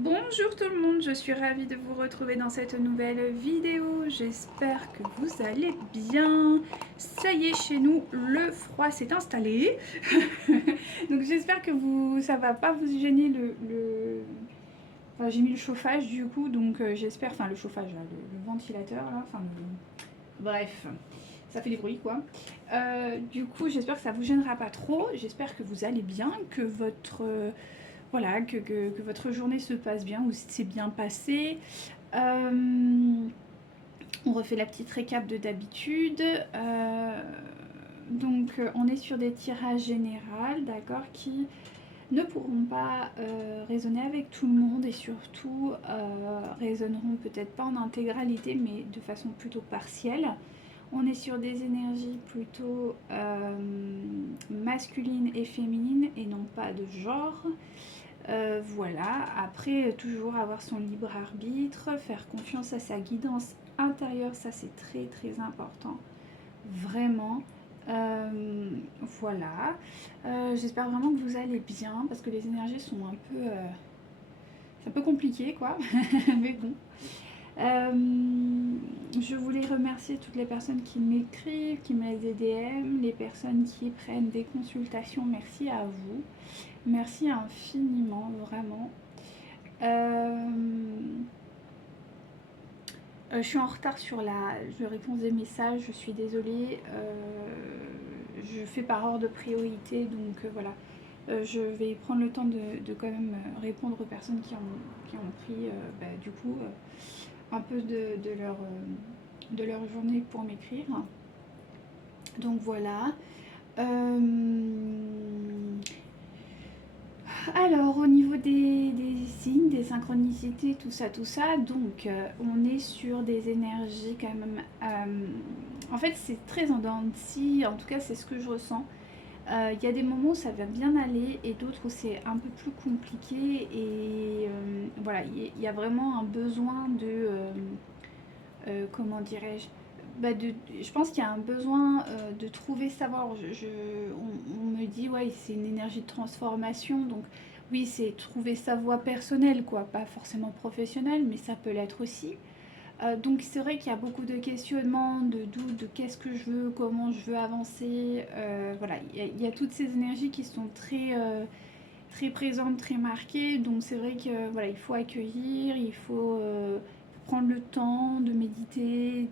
Bonjour tout le monde, je suis ravie de vous retrouver dans cette nouvelle vidéo. J'espère que vous allez bien. Ça y est, chez nous, le froid s'est installé. Donc j'espère que ça va pas vous gêner Enfin, j'ai mis le chauffage du coup, donc j'espère... Enfin, le chauffage, là, le ventilateur, là. Enfin, bref, ça fait des bruits, quoi. Du coup, j'espère que ça vous gênera pas trop. J'espère que vous allez bien, que votre... voilà, que votre journée se passe bien ou s'est bien passé. On refait la petite récap de d'habitude. Donc on est sur des tirages généraux, d'accord, qui ne pourront pas résonner avec tout le monde et surtout résonneront peut-être pas en intégralité mais de façon plutôt partielle. On est sur des énergies plutôt masculines et féminines et non pas de genre. Voilà, après toujours avoir son libre arbitre, faire confiance à sa guidance intérieure, ça c'est très très important, vraiment. Voilà, j'espère vraiment que vous allez bien parce que les énergies sont c'est un peu compliqué quoi, mais bon. Je voulais remercier toutes les personnes qui m'écrivent, qui me laissent des DM, les personnes qui prennent des consultations, merci à vous. Merci infiniment, vraiment. Je suis en retard sur la réponse des messages, je suis désolée. Je fais par ordre de priorité, donc voilà. Je vais prendre le temps de quand même répondre aux personnes qui ont pris du coup un peu de leur journée pour m'écrire. Donc voilà. Euh, Alors, au niveau des signes, des synchronicités, tout ça, donc on est sur des énergies quand même. En fait, c'est très en dents de scie, en tout cas, c'est ce que je ressens. Il y a des moments où ça va bien aller et d'autres où c'est un peu plus compliqué. Et voilà, il y a vraiment un besoin comment dirais-je, je pense qu'il y a un besoin de trouver savoir. On me dit, ouais, c'est une énergie de transformation, donc oui, c'est trouver sa voie personnelle, quoi, pas forcément professionnelle, mais ça peut l'être aussi. Donc c'est vrai qu'il y a beaucoup de questionnements, de doutes, de qu'est-ce que je veux, comment je veux avancer. Voilà, il y a toutes ces énergies qui sont très présentes, très marquées. Donc c'est vrai que voilà, il faut accueillir, il faut prendre le temps de méditer,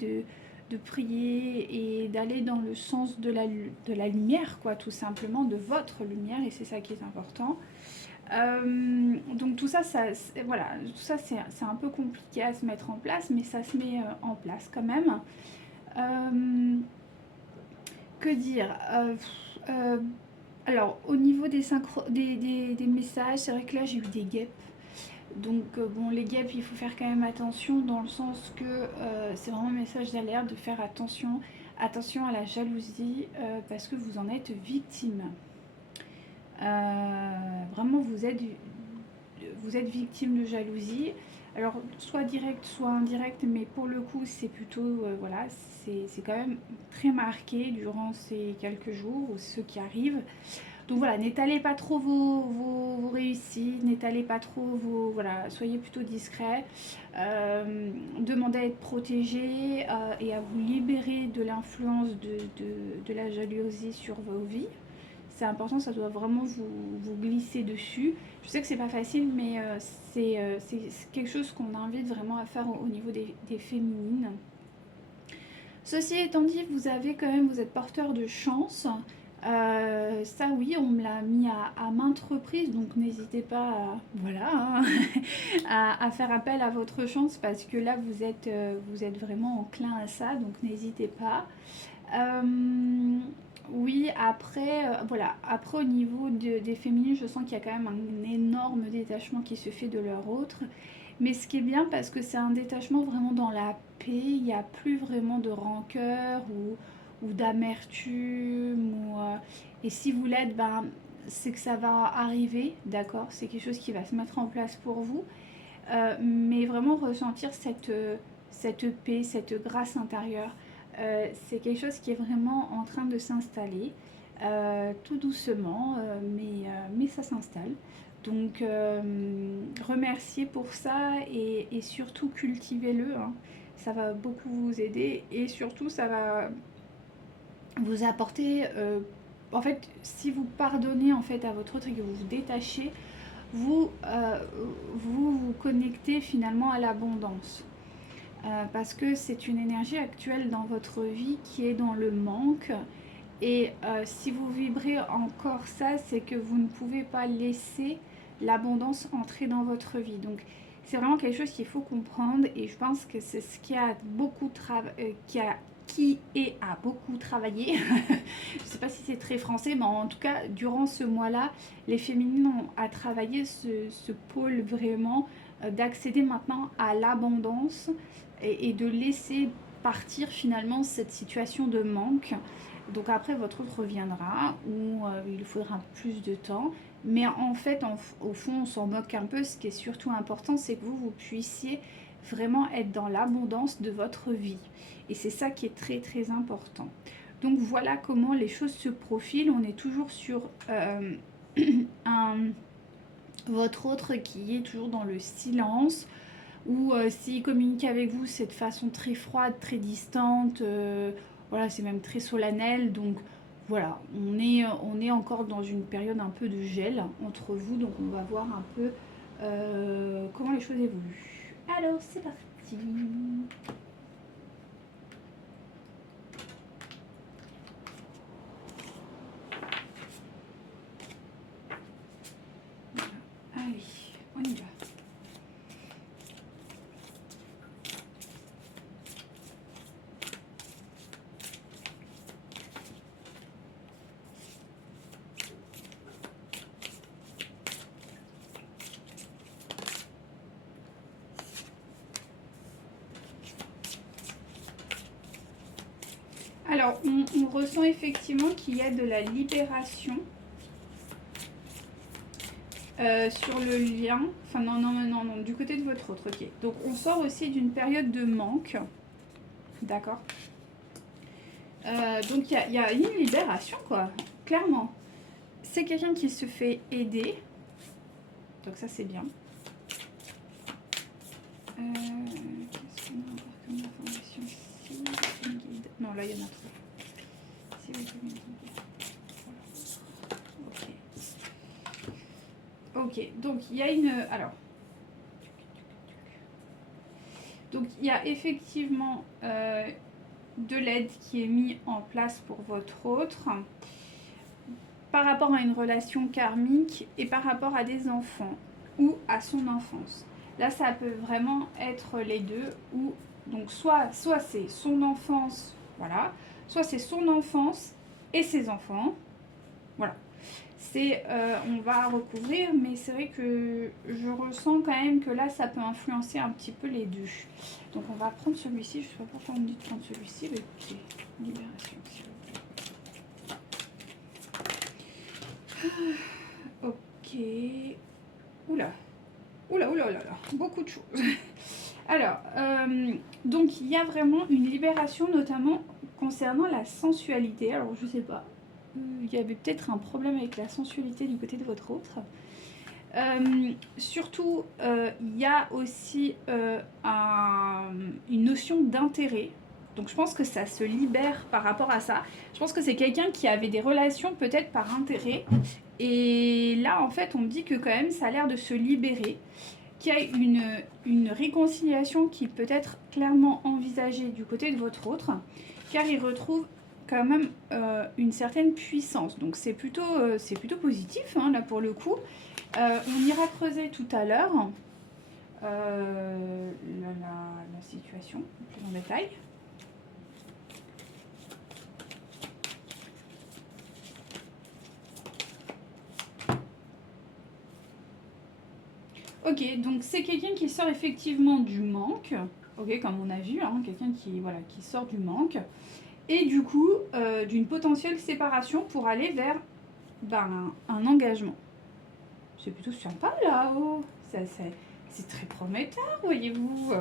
de prier et d'aller dans le sens de la lumière, quoi, tout simplement, de votre lumière, et c'est ça qui est important. Donc tout ça, voilà, tout ça c'est un peu compliqué à se mettre en place, mais ça se met en place quand même. Que dire Alors au niveau des messages, c'est vrai que là j'ai eu des guêpes. Donc bon, les guêpes, il faut faire quand même attention dans le sens que c'est vraiment un message d'alerte de faire attention à la jalousie parce que vous en êtes victime. Vraiment, vous êtes victime de jalousie. Alors, soit direct, soit indirect, mais pour le coup, c'est plutôt, voilà, c'est quand même très marqué durant ces quelques jours ou ceux qui arrivent. Donc voilà, n'étalez pas trop vos réussites, n'étalez pas trop voilà, soyez plutôt discret. Demandez à être protégé et à vous libérer de l'influence de la jalousie sur vos vies. C'est important, ça doit vraiment vous glisser dessus. Je sais que c'est pas facile, mais c'est quelque chose qu'on invite vraiment à faire au niveau des féminines. Ceci étant dit, vous êtes porteur de chance. Ça oui, on me l'a mis à maintes reprises, donc n'hésitez pas voilà, hein, à faire appel à votre chance parce que là vous êtes vraiment enclin à ça, donc n'hésitez pas. Oui, après, voilà, après au niveau des féminines, je sens qu'il y a quand même un énorme détachement qui se fait de leur autre. Mais ce qui est bien parce que c'est un détachement vraiment dans la paix, il n'y a plus vraiment de rancœur ou d'amertume. Et si vous l'êtes, ben, c'est que ça va arriver, d'accord. C'est quelque chose qui va se mettre en place pour vous. Mais vraiment ressentir cette paix, cette grâce intérieure, c'est quelque chose qui est vraiment en train de s'installer, tout doucement, mais ça s'installe. Donc remerciez pour ça et surtout cultivez-le, hein. Ça va beaucoup vous aider et surtout ça va vous apporter, en fait, si vous pardonnez en fait à votre autre et que vous vous détachez, vous vous connectez finalement à l'abondance. Parce que c'est une énergie actuelle dans votre vie qui est dans le manque. Et si vous vibrez encore ça, c'est que vous ne pouvez pas laisser l'abondance entrer dans votre vie. Donc c'est vraiment quelque chose qu'il faut comprendre et je pense que c'est ce qui a beaucoup a beaucoup travaillé. Je ne sais pas si c'est très français, mais en tout cas, durant ce mois-là, les féminines ont à travailler ce pôle vraiment d'accéder maintenant à l'abondance et de laisser partir finalement cette situation de manque. Donc après, votre autre reviendra ou il faudra plus de temps. Mais en fait, au fond, on s'en moque un peu. Ce qui est surtout important, c'est que vous puissiez vraiment être dans l'abondance de votre vie. Et c'est ça qui est très très important. Donc voilà comment les choses se profilent. On est toujours sur votre autre qui est toujours dans le silence. Ou s'il communique avec vous, c'est de façon très froide, très distante. Voilà, c'est même très solennel. Donc voilà, on est encore dans une période un peu de gel entre vous. Donc on va voir un peu comment les choses évoluent. Alors c'est parti. Voilà. Allez, on y va. Alors, on ressent effectivement qu'il y a de la libération sur le lien. Enfin, non, du côté de votre autre, ok. Donc, on sort aussi d'une période de manque. D'accord. Donc, il y a une libération, quoi. Clairement. C'est quelqu'un qui se fait aider. Donc, ça, c'est bien. Qu'est-ce qu'on a encore comme information ici? Non, là, il y en a trop. Si vous pouvez me guider. Ok, donc il y a une... Alors, donc il y a effectivement de l'aide qui est mise en place pour votre autre par rapport à une relation karmique et par rapport à des enfants ou à son enfance. Là, ça peut vraiment être les deux, ou donc soit c'est son enfance, voilà, soit c'est son enfance et ses enfants, voilà. On va recouvrir, mais c'est vrai que je ressens quand même que là, ça peut influencer un petit peu les deux. Donc, on va prendre celui-ci. Je ne sais pas pourquoi on me dit de prendre celui-ci. Mais écoutez, libération, s'il vous plaît. Ok. Oula, beaucoup de choses. Alors, donc, il y a vraiment une libération, notamment concernant la sensualité. Alors, je sais pas. Il y avait peut-être un problème avec la sensualité du côté de votre autre. Surtout, il y a aussi une notion d'intérêt. Donc je pense que ça se libère par rapport à ça. Je pense que c'est quelqu'un qui avait des relations peut-être par intérêt. Et là, en fait, on me dit que quand même, ça a l'air de se libérer. Qu'il y a une réconciliation qui peut être clairement envisagée du côté de votre autre. Car il retrouve quand même une certaine puissance. Donc c'est plutôt positif, hein, là pour le coup. On ira creuser tout à l'heure la situation plus en détail. Ok, donc c'est quelqu'un qui sort effectivement du manque, ok, comme on a vu, hein, quelqu'un qui sort du manque, et du coup d'une potentielle séparation pour aller vers un engagement. C'est plutôt sympa là-haut, c'est très prometteur, voyez-vous.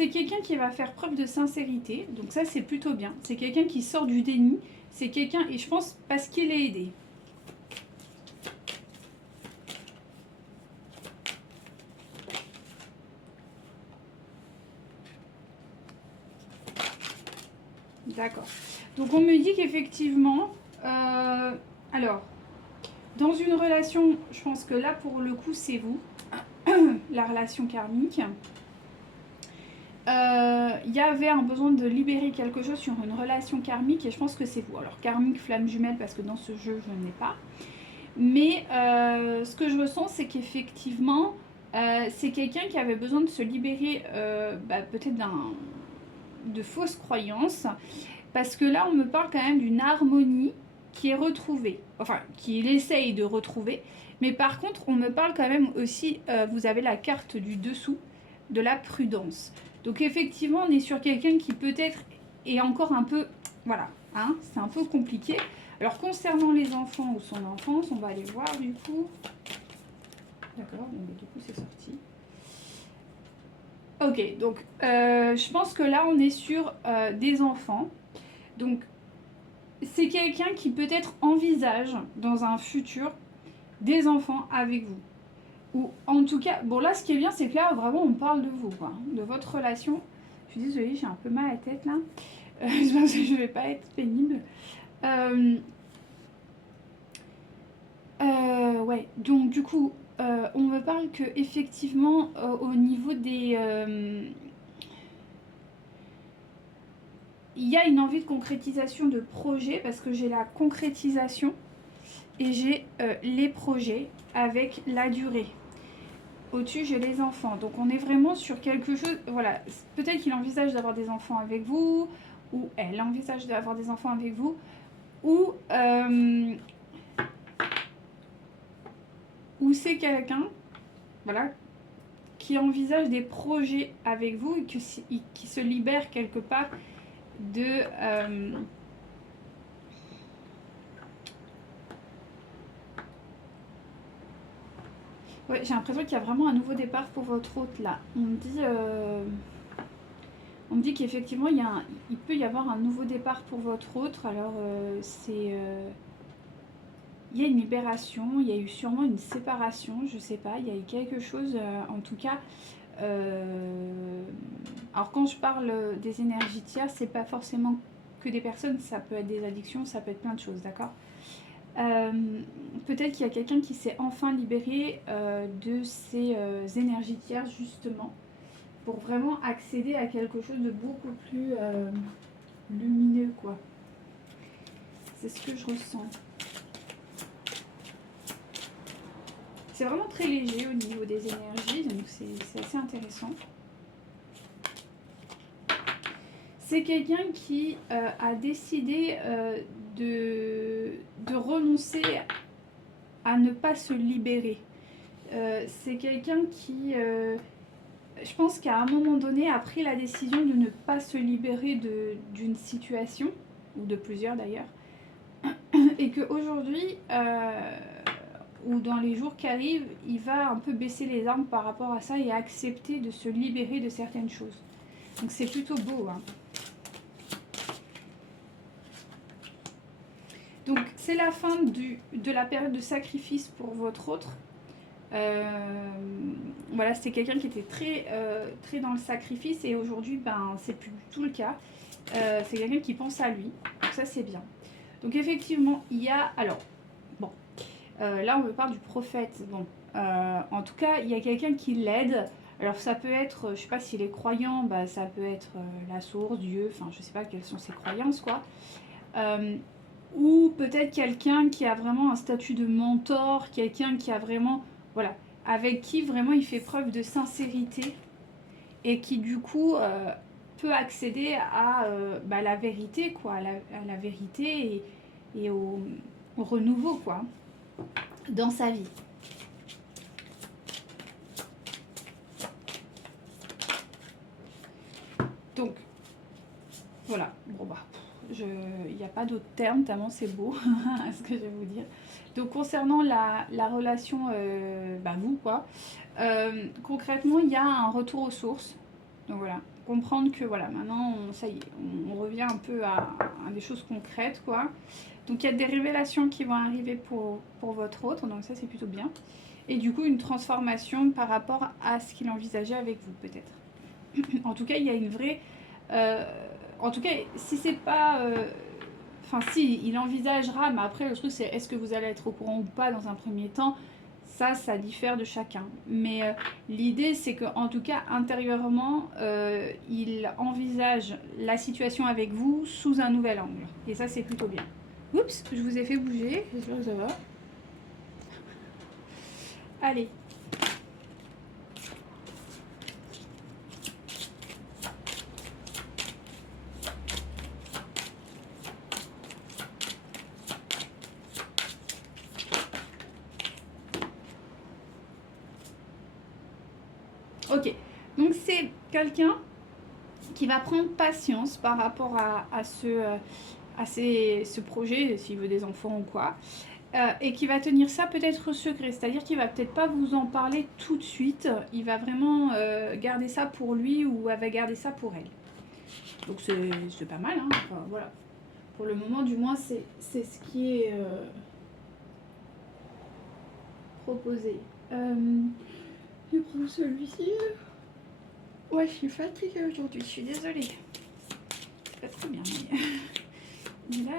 c'est quelqu'un qui va faire preuve de sincérité. Donc ça, c'est plutôt bien. C'est quelqu'un qui sort du déni. C'est quelqu'un, et je pense parce qu'il est aidé. D'accord. Donc on me dit qu'effectivement, alors, dans une relation, je pense que là pour le coup c'est vous, la relation karmique. Il y avait un besoin de libérer quelque chose sur une relation karmique et je pense que c'est vous. Alors karmique, flamme jumelle, parce que dans ce jeu je n'ai pas. Mais ce que je ressens, c'est qu'effectivement, c'est quelqu'un qui avait besoin de se libérer peut-être de fausses croyances. Parce que là, on me parle quand même d'une harmonie qui est retrouvée. Enfin, qu'il essaye de retrouver. Mais par contre, on me parle quand même aussi, vous avez la carte du dessous, de la prudence. Donc effectivement, on est sur quelqu'un qui peut-être est encore un peu... Voilà, hein, c'est un peu compliqué. Alors concernant les enfants ou son enfance, on va aller voir du coup. D'accord, donc du coup c'est sorti. Ok, donc je pense que là on est sur des enfants. Donc c'est quelqu'un qui peut-être envisage dans un futur des enfants avec vous. Ou en tout cas, bon là ce qui est bien c'est que là vraiment on parle de vous, quoi, de votre relation. Je suis désolée, j'ai un peu mal à la tête là. Je pense que je vais pas être pénible. Ouais, donc du coup, on me parle que effectivement au niveau des... il y a une envie de concrétisation de projets parce que j'ai la concrétisation et j'ai les projets avec la durée. Au-dessus, j'ai les enfants. Donc on est vraiment sur quelque chose... Voilà, peut-être qu'il envisage d'avoir des enfants avec vous, ou elle envisage d'avoir des enfants avec vous, ou c'est quelqu'un, voilà, qui envisage des projets avec vous et qui se libère quelque part de... Ouais, j'ai l'impression qu'il y a vraiment un nouveau départ pour votre hôte là. On me dit qu'effectivement il peut y avoir un nouveau départ pour votre autre. Alors il y a une libération, il y a eu sûrement une séparation, je sais pas, il y a eu quelque chose en tout cas. Alors quand je parle des énergies tierces, c'est pas forcément que des personnes, ça peut être des addictions, ça peut être plein de choses, d'accord. Peut-être qu'il y a quelqu'un qui s'est enfin libéré de ces énergies tierces justement pour vraiment accéder à quelque chose de beaucoup plus lumineux, quoi. C'est ce que je ressens. C'est vraiment très léger au niveau des énergies, donc c'est assez intéressant. C'est quelqu'un qui a décidé de renoncer à ne pas se libérer. C'est quelqu'un qui, je pense qu'à un moment donné, a pris la décision de ne pas se libérer d'une situation, ou de plusieurs d'ailleurs, et qu'aujourd'hui, ou dans les jours qui arrivent, il va un peu baisser les armes par rapport à ça et accepter de se libérer de certaines choses. Donc c'est plutôt beau, hein. Donc c'est la fin de la période de sacrifice pour votre autre. Voilà, c'était quelqu'un qui était très dans le sacrifice et aujourd'hui, ben, c'est plus du tout le cas. C'est quelqu'un qui pense à lui, donc ça c'est bien. Donc effectivement, il y a... Alors, bon, là on me parle du prophète. Bon, en tout cas, il y a quelqu'un qui l'aide. Alors ça peut être, je sais pas s'il est croyant, bah, ça peut être la source, Dieu, enfin je sais pas quelles sont ses croyances, quoi. Ou peut-être quelqu'un qui a vraiment un statut de mentor, quelqu'un qui a vraiment, voilà, avec qui vraiment il fait preuve de sincérité et qui du coup peut accéder à la vérité, quoi, à la vérité et au renouveau, quoi, dans sa vie. Donc, voilà, bon bah, il n'y a pas d'autre terme, tellement c'est beau, ce que je vais vous dire. Donc concernant la relation, vous quoi, concrètement il y a un retour aux sources. Donc voilà, comprendre que voilà, maintenant, ça y est, on revient un peu à des choses concrètes, quoi. Donc, il y a des révélations qui vont arriver pour votre autre, donc ça, c'est plutôt bien. Et du coup, une transformation par rapport à ce qu'il envisageait avec vous, peut-être. En tout cas, il y a une vraie... en tout cas, si c'est pas... Enfin, si, il envisagera, mais après, le truc, c'est est-ce que vous allez être au courant ou pas dans un premier temps. Ça diffère de chacun. Mais l'idée, c'est qu'en tout cas, intérieurement, il envisage la situation avec vous sous un nouvel angle. Et ça, c'est plutôt bien. Oups, je vous ai fait bouger. J'espère que ça va. Allez. Ok, donc c'est quelqu'un qui va prendre patience par rapport à ce projet, s'il veut des enfants ou quoi, et qui va tenir ça peut-être secret, c'est-à-dire qu'il va peut-être pas vous en parler tout de suite, il va vraiment garder ça pour lui ou elle va garder ça pour elle. Donc c'est pas mal, hein. Enfin, voilà. Pour le moment, du moins, c'est ce qui est proposé. Je vais prendre celui-ci. Ouais, je suis fatiguée aujourd'hui, je suis désolée. C'est pas très bien, mais là...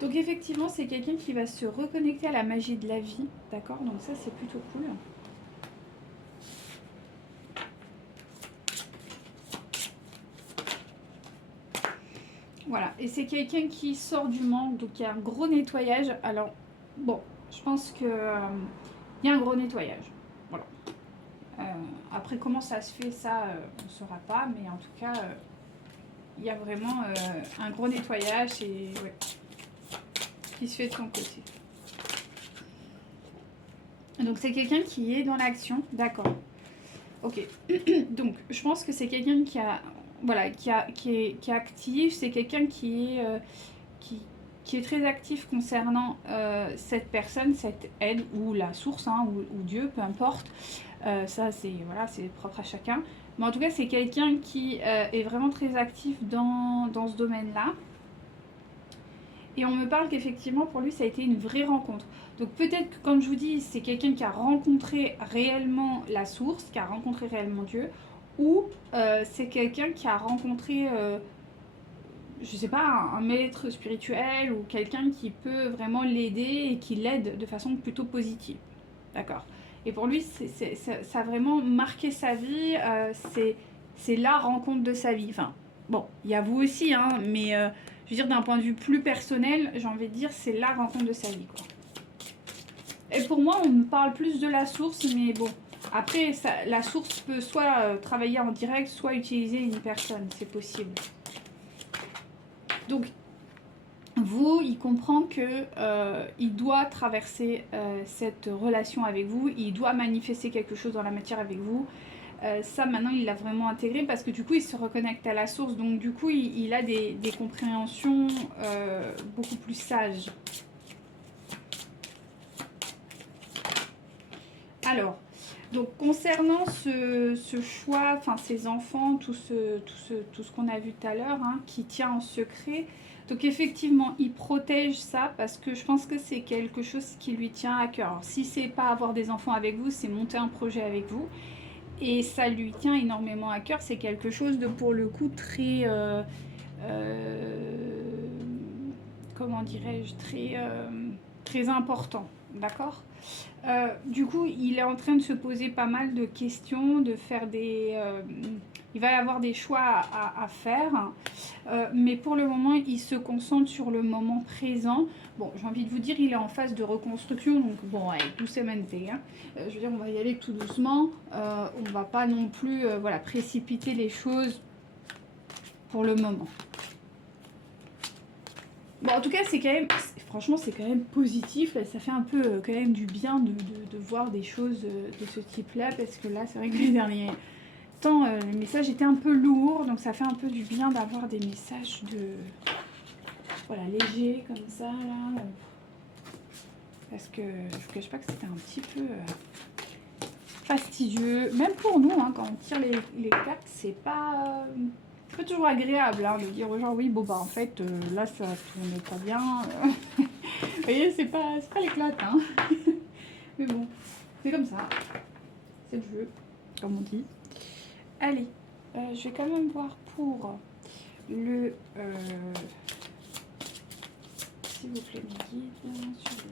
Donc effectivement, c'est quelqu'un qui va se reconnecter à la magie de la vie, d'accord? Donc ça, c'est plutôt cool. Voilà, et c'est quelqu'un qui sort du manque, donc il y a un gros nettoyage. Alors, bon, je pense que il y a un gros nettoyage. Voilà. Après, comment ça se fait, ça, on ne saura pas, mais en tout cas, il y a vraiment un gros nettoyage et, ouais, qui se fait de son côté. Donc, c'est quelqu'un qui est dans l'action, d'accord. Ok, donc je pense que c'est quelqu'un qui a, voilà, qui est actif, c'est quelqu'un qui est très actif concernant cette personne, cette aide ou la source, hein, ou Dieu, peu importe. Ça, c'est voilà, c'est propre à chacun. Mais en tout cas, c'est quelqu'un qui est vraiment très actif dans ce domaine-là. Et on me parle qu'effectivement, pour lui, ça a été une vraie rencontre. Donc peut-être que, comme je vous dis, c'est quelqu'un qui a rencontré réellement la source, qui a rencontré réellement Dieu, ou c'est quelqu'un qui a rencontré, je sais pas, un maître spirituel ou quelqu'un qui peut vraiment l'aider et qui l'aide de façon plutôt positive. D'accord. Et pour lui, ça a vraiment marqué sa vie, c'est la rencontre de sa vie. Enfin, bon, il y a vous aussi, hein, mais je veux dire, d'un point de vue plus personnel, j'ai envie de dire, c'est la rencontre de sa vie, quoi. Et pour moi, on me parle plus de la source, mais bon, après, la source peut soit travailler en direct, soit utiliser une personne, c'est possible. Donc, vous, il comprend que il doit traverser cette relation avec vous, il doit manifester quelque chose dans la matière avec vous. Ça, maintenant, il l'a vraiment intégré parce que du coup, il se reconnecte à la source. Donc, du coup, il a des compréhensions beaucoup plus sages. Alors, donc, concernant ce choix, enfin, ces enfants, tout ce qu'on a vu tout à l'heure, hein, qui tient en secret. Donc, effectivement, il protège ça parce que je pense que c'est quelque chose qui lui tient à cœur. Alors, si c'est pas avoir des enfants avec vous, c'est monter un projet avec vous. Et ça lui tient énormément à cœur. C'est quelque chose de, pour le coup, très... comment dirais-je, très important. D'accord? Du coup, il est en train de se poser pas mal de questions, de faire des... il va y avoir des choix à faire, mais pour le moment, il se concentre sur le moment présent. Bon, j'ai envie de vous dire, il est en phase de reconstruction, donc bon, allez, doucement, hein. Je veux dire, on va y aller tout doucement. On va pas non plus voilà, précipiter les choses pour le moment. Bon, en tout cas, c'est quand même, franchement, c'est quand même positif. Là, ça fait un peu quand même du bien de voir des choses de ce type-là, parce que là, c'est vrai que les derniers temps, les messages étaient un peu lourds, donc ça fait un peu du bien d'avoir des messages de, voilà, légers comme ça, là. Parce que je vous cache pas que c'était un petit peu fastidieux. Même pour nous, hein, quand on tire les cartes, c'est pas toujours agréable hein, de dire aux gens oui, bon bah en fait là ça tourne pas bien. Vous voyez, c'est pas l'éclate. Hein. Mais bon, c'est comme ça. C'est le jeu, comme on dit. Allez, je vais quand même voir pour le... s'il vous plaît, mes guides, sur le...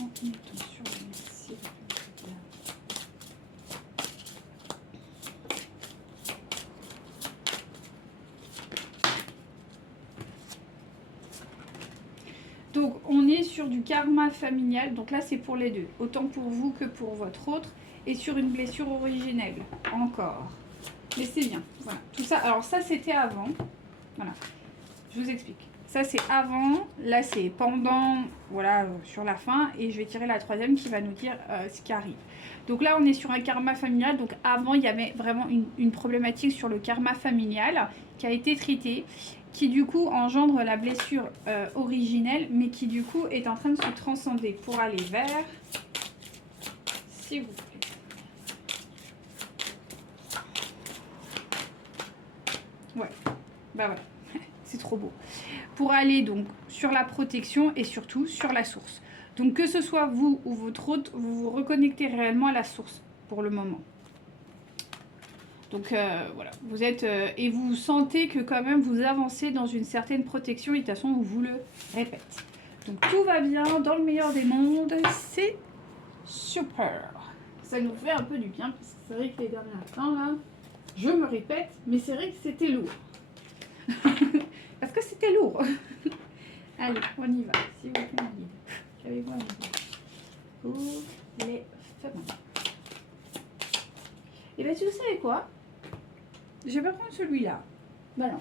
en mettant sur le... s'il vous plaît. Donc, on est sur du karma familial. Donc là, c'est pour les deux. Autant pour vous que pour votre autre. Et sur une blessure originelle. Encore. Mais c'est bien. Voilà. Tout ça. Alors ça, c'était avant. Voilà. Je vous explique. Ça, c'est avant. Là, c'est pendant. Voilà, sur la fin. Et je vais tirer la troisième qui va nous dire ce qui arrive. Donc là, on est sur un karma familial. Donc avant, il y avait vraiment une problématique sur le karma familial qui a été traitée, qui du coup engendre la blessure originelle, mais qui du coup est en train de se transcender pour aller vers, s'il vous plaît. Ouais, bah voilà, c'est trop beau. Pour aller donc sur la protection et surtout sur la source. Donc que ce soit vous ou votre hôte, vous vous reconnectez réellement à la source pour le moment. Donc voilà, vous êtes et vous sentez que quand même vous avancez dans une certaine protection et de toute façon on vous le répète. Donc tout va bien, dans le meilleur des mondes, c'est super. Ça nous fait un peu du bien parce que c'est vrai que les derniers temps là, je me répète, mais c'est vrai que c'était lourd. Parce que c'était lourd. Allez, on y va. Si vous plaît, mon guide. Qu'avez-vous à me dire pour les femmes? Et bien, tu savez quoi? Je vais pas prendre celui-là. Bah non.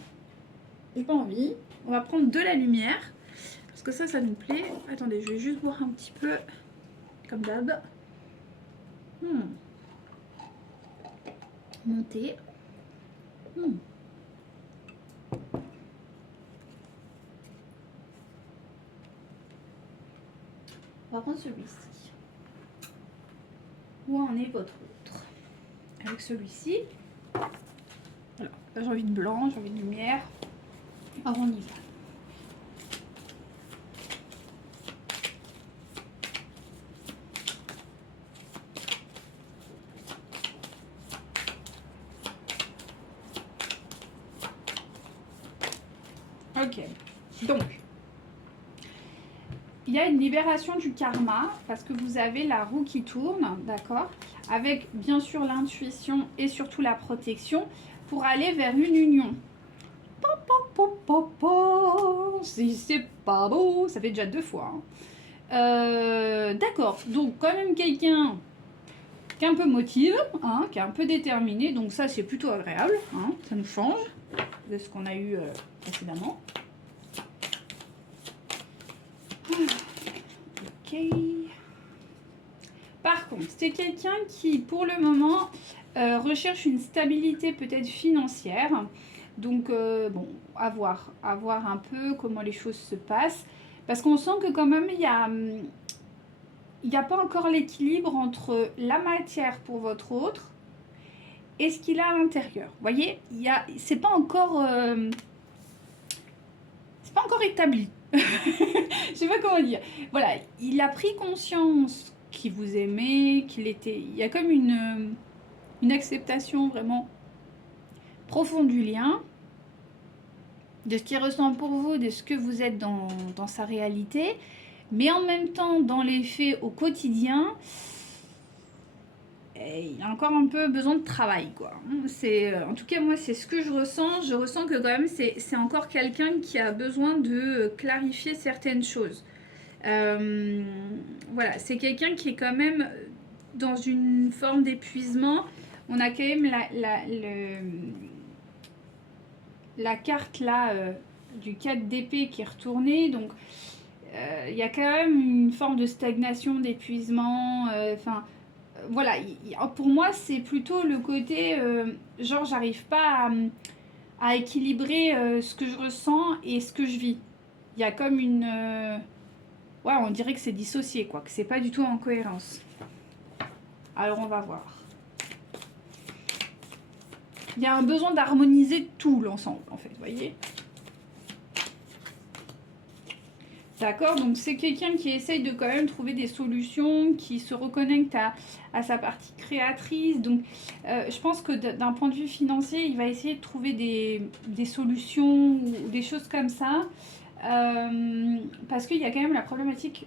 J'ai pas envie. On va prendre de la lumière. Parce que ça nous plaît. Attendez, je vais juste boire un petit peu. Comme d'hab. Monter. On va prendre celui-ci. Où en est votre autre? Avec celui-ci. Voilà. Là, j'ai envie de blanc, j'ai envie de lumière. Alors, on y va. Ok. Donc, il y a une libération du karma parce que vous avez la roue qui tourne, d'accord? Avec bien sûr l'intuition et surtout la protection pour aller vers une union. Si c'est pas beau, ça fait déjà 2 fois. Hein. D'accord, donc quand même quelqu'un qui est un peu motive, hein, qui est un peu déterminé, donc ça c'est plutôt agréable, hein, ça nous change de ce qu'on a eu précédemment. Ok. Par contre, c'est quelqu'un qui, pour le moment, recherche une stabilité peut-être financière. Donc, bon, à voir un peu comment les choses se passent. Parce qu'on sent que quand même, il n'y a pas encore l'équilibre entre la matière pour votre autre et ce qu'il a à l'intérieur. Vous voyez, c'est pas encore établi. Je sais pas comment dire. Voilà, il a pris conscience qu'il vous aimait, qu'il était... Il y a comme une acceptation vraiment profonde du lien, de ce qu'il ressent pour vous, de ce que vous êtes dans sa réalité. Mais en même temps, dans les faits au quotidien, il a encore un peu besoin de travail, quoi. En tout cas, moi, c'est ce que je ressens. Je ressens que quand même, c'est encore quelqu'un qui a besoin de clarifier certaines choses. Voilà, c'est quelqu'un qui est quand même dans une forme d'épuisement. On a quand même la carte là du 4 d'épée qui est retournée. Donc, il y a quand même une forme de stagnation, d'épuisement. Enfin... voilà, pour moi, c'est plutôt le côté, genre, j'arrive pas à équilibrer ce que je ressens et ce que je vis. Il y a comme une... Ouais, on dirait que c'est dissocié, quoi, que c'est pas du tout en cohérence. Alors, on va voir. Il y a un besoin d'harmoniser tout l'ensemble, en fait, vous voyez. D'accord, donc c'est quelqu'un qui essaye de quand même trouver des solutions, qui se reconnecte à sa partie créatrice. Donc je pense que d'un point de vue financier, il va essayer de trouver des solutions ou des choses comme ça. Parce qu'il y a quand même la problématique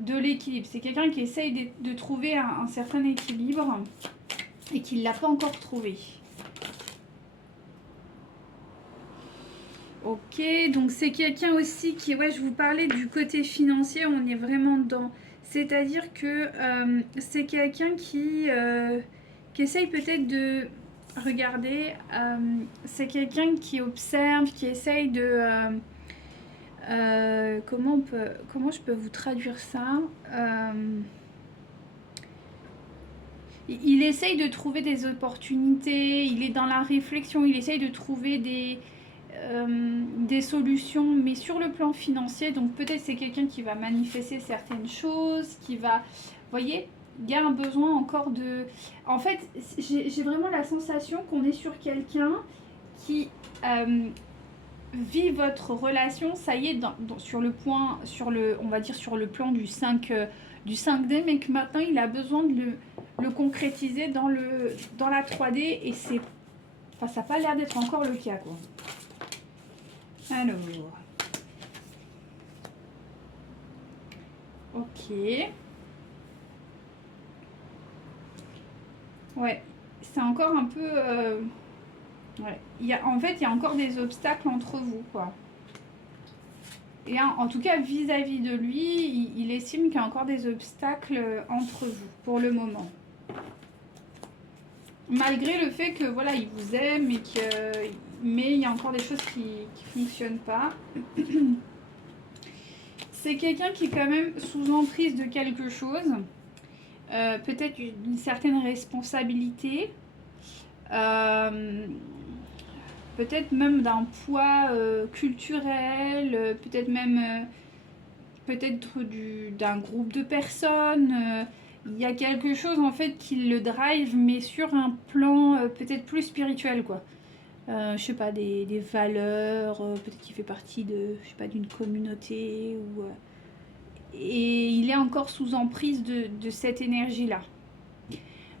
de l'équilibre. C'est quelqu'un qui essaye de trouver un certain équilibre et qui ne l'a pas encore trouvé. Ok, donc c'est quelqu'un aussi qui, ouais, je vous parlais du côté financier, on est vraiment dedans. C'est-à-dire que c'est quelqu'un qui essaye peut-être de regarder, c'est quelqu'un qui observe, qui essaye comment je peux vous traduire ça. Il essaye de trouver des opportunités, il est dans la réflexion, il essaye de trouver des solutions, mais sur le plan financier. Donc peut-être c'est quelqu'un qui va manifester certaines choses, qui va, vous voyez, il y a un besoin encore de... En fait, j'ai vraiment la sensation qu'on est sur quelqu'un qui vit votre relation, ça y est, sur le point, on va dire sur le plan du 5D, mais que maintenant il a besoin de le concrétiser dans la 3D, et c'est... Enfin, ça n'a pas l'air d'être encore le cas, quoi. Alors, ok. Ouais, c'est encore un peu... ouais. En fait, il y a encore des obstacles entre vous, quoi. Et en tout cas, vis-à-vis de lui, il estime qu'il y a encore des obstacles entre vous, pour le moment. Malgré le fait que, voilà, il vous aime, mais il y a encore des choses qui ne fonctionnent pas. C'est quelqu'un qui est quand même sous emprise de quelque chose. Peut-être une certaine responsabilité. Peut-être même d'un poids culturel. Peut-être même... peut-être d'un groupe de personnes. Il y a quelque chose en fait qui le drive, mais sur un plan peut-être plus spirituel, quoi. Je sais pas, des valeurs, peut-être qu'il fait partie je sais pas, d'une communauté, et il est encore sous emprise de cette énergie-là.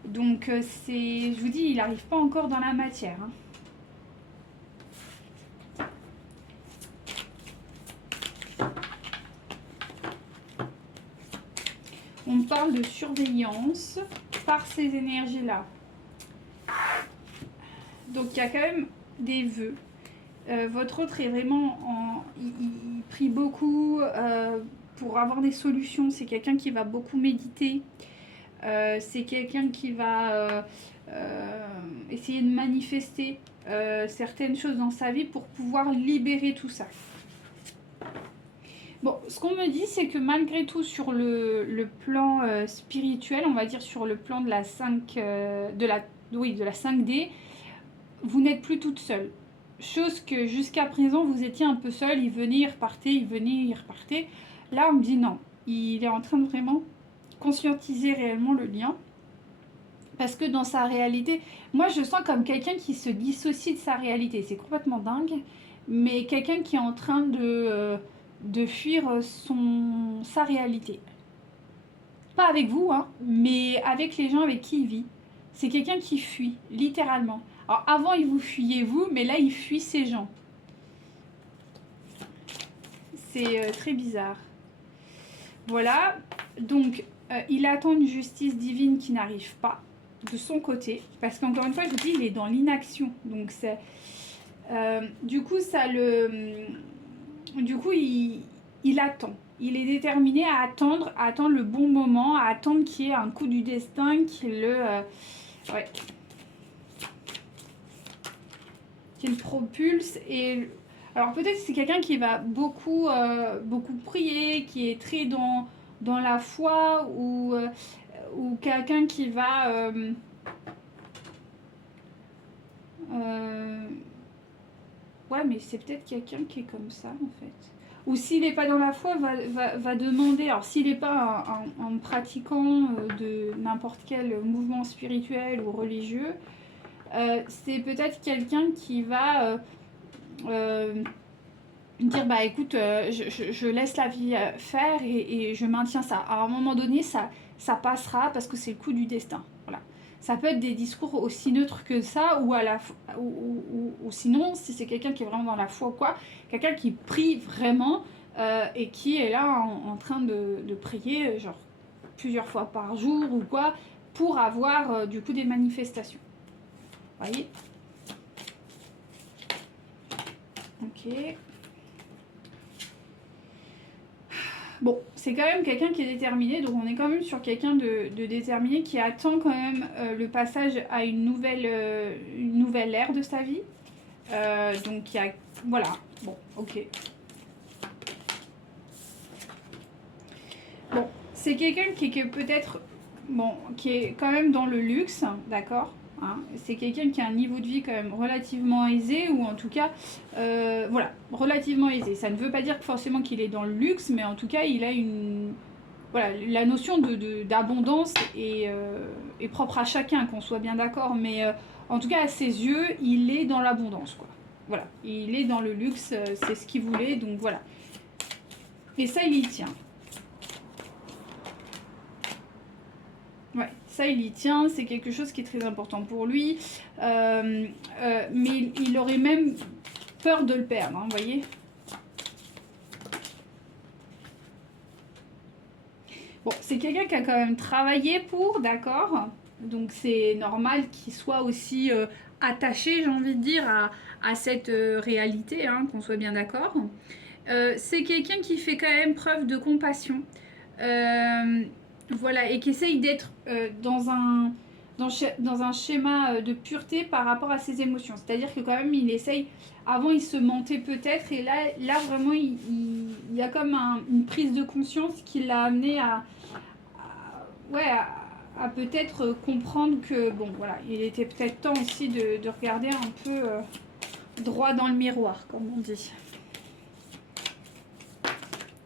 Donc je vous dis, il n'arrive pas encore dans la matière, hein. On parle de surveillance par ces énergies-là. Donc il y a quand même des vœux. Votre autre est vraiment il prie beaucoup pour avoir des solutions. C'est quelqu'un qui va beaucoup méditer. C'est quelqu'un qui va essayer de manifester certaines choses dans sa vie pour pouvoir libérer tout ça. Bon, ce qu'on me dit, c'est que malgré tout, sur le plan spirituel, on va dire sur le plan de la 5D, vous n'êtes plus toute seule. Chose que jusqu'à présent, vous étiez un peu seule, il venait, il repartait, il venait, il repartait. Là, on me dit non, il est en train de vraiment conscientiser réellement le lien. Parce que dans sa réalité, moi je sens comme quelqu'un qui se dissocie de sa réalité. C'est complètement dingue, mais quelqu'un qui est en train de fuir sa réalité. Pas avec vous, hein, mais avec les gens avec qui il vit. C'est quelqu'un qui fuit, littéralement. Alors avant, il vous fuyait vous, mais là, il fuit ces gens. C'est très bizarre. Voilà, donc il attend une justice divine qui n'arrive pas de son côté. Parce qu'encore une fois, je vous dis, il est dans l'inaction. Donc c'est... du coup, il attend. Il est déterminé à attendre le bon moment, à attendre qu'il y ait un coup du destin qui le propulse. Et alors peut-être c'est quelqu'un qui va beaucoup prier, qui est très dans la foi, ou quelqu'un qui va ouais, mais c'est peut-être quelqu'un qui est comme ça en fait. ou s'il n'est pas dans la foi, va demander, alors s'il n'est pas un pratiquant de n'importe quel mouvement spirituel ou religieux, c'est peut-être quelqu'un qui va dire bah écoute, je laisse la vie faire et je maintiens ça. À un moment donné, ça passera parce que c'est le coup du destin. Voilà. Ça peut être des discours aussi neutres que ça, ou sinon, si c'est quelqu'un qui est vraiment dans la foi ou quoi, quelqu'un qui prie vraiment et qui est là en train de prier, genre plusieurs fois par jour ou quoi, pour avoir du coup des manifestations. Vous voyez? Ok. Bon, c'est quand même quelqu'un qui est déterminé, donc on est quand même sur quelqu'un de déterminé qui attend quand même le passage à une nouvelle ère de sa vie. Donc il y a... Voilà, bon, ok. Bon, c'est quelqu'un qui est peut-être... Bon, qui est quand même dans le luxe, d'accord, hein. C'est quelqu'un qui a un niveau de vie quand même relativement aisé, ou en tout cas, voilà, relativement aisé. Ça ne veut pas dire forcément qu'il est dans le luxe, mais en tout cas, il a une... Voilà, la notion d'abondance est propre à chacun, qu'on soit bien d'accord, mais en tout cas, à ses yeux, il est dans l'abondance, quoi. Voilà, il est dans le luxe, c'est ce qu'il voulait, donc voilà. Et ça, il y tient. Ouais, ça il y tient, c'est quelque chose qui est très important pour lui, mais il aurait même peur de le perdre, hein, vous voyez. Bon, c'est quelqu'un qui a quand même travaillé pour, d'accord, donc c'est normal qu'il soit aussi attaché, j'ai envie de dire, à cette réalité, hein, qu'on soit bien d'accord. C'est quelqu'un qui fait quand même preuve de compassion. Voilà, et qui essaye d'être dans un schéma de pureté par rapport à ses émotions. C'est-à-dire que quand même, il essaye... Avant, il se mentait peut-être, et là vraiment, il y a comme une prise de conscience qui l'a amené ouais, à peut-être comprendre que, bon, voilà, il était peut-être temps aussi de regarder un peu droit dans le miroir, comme on dit.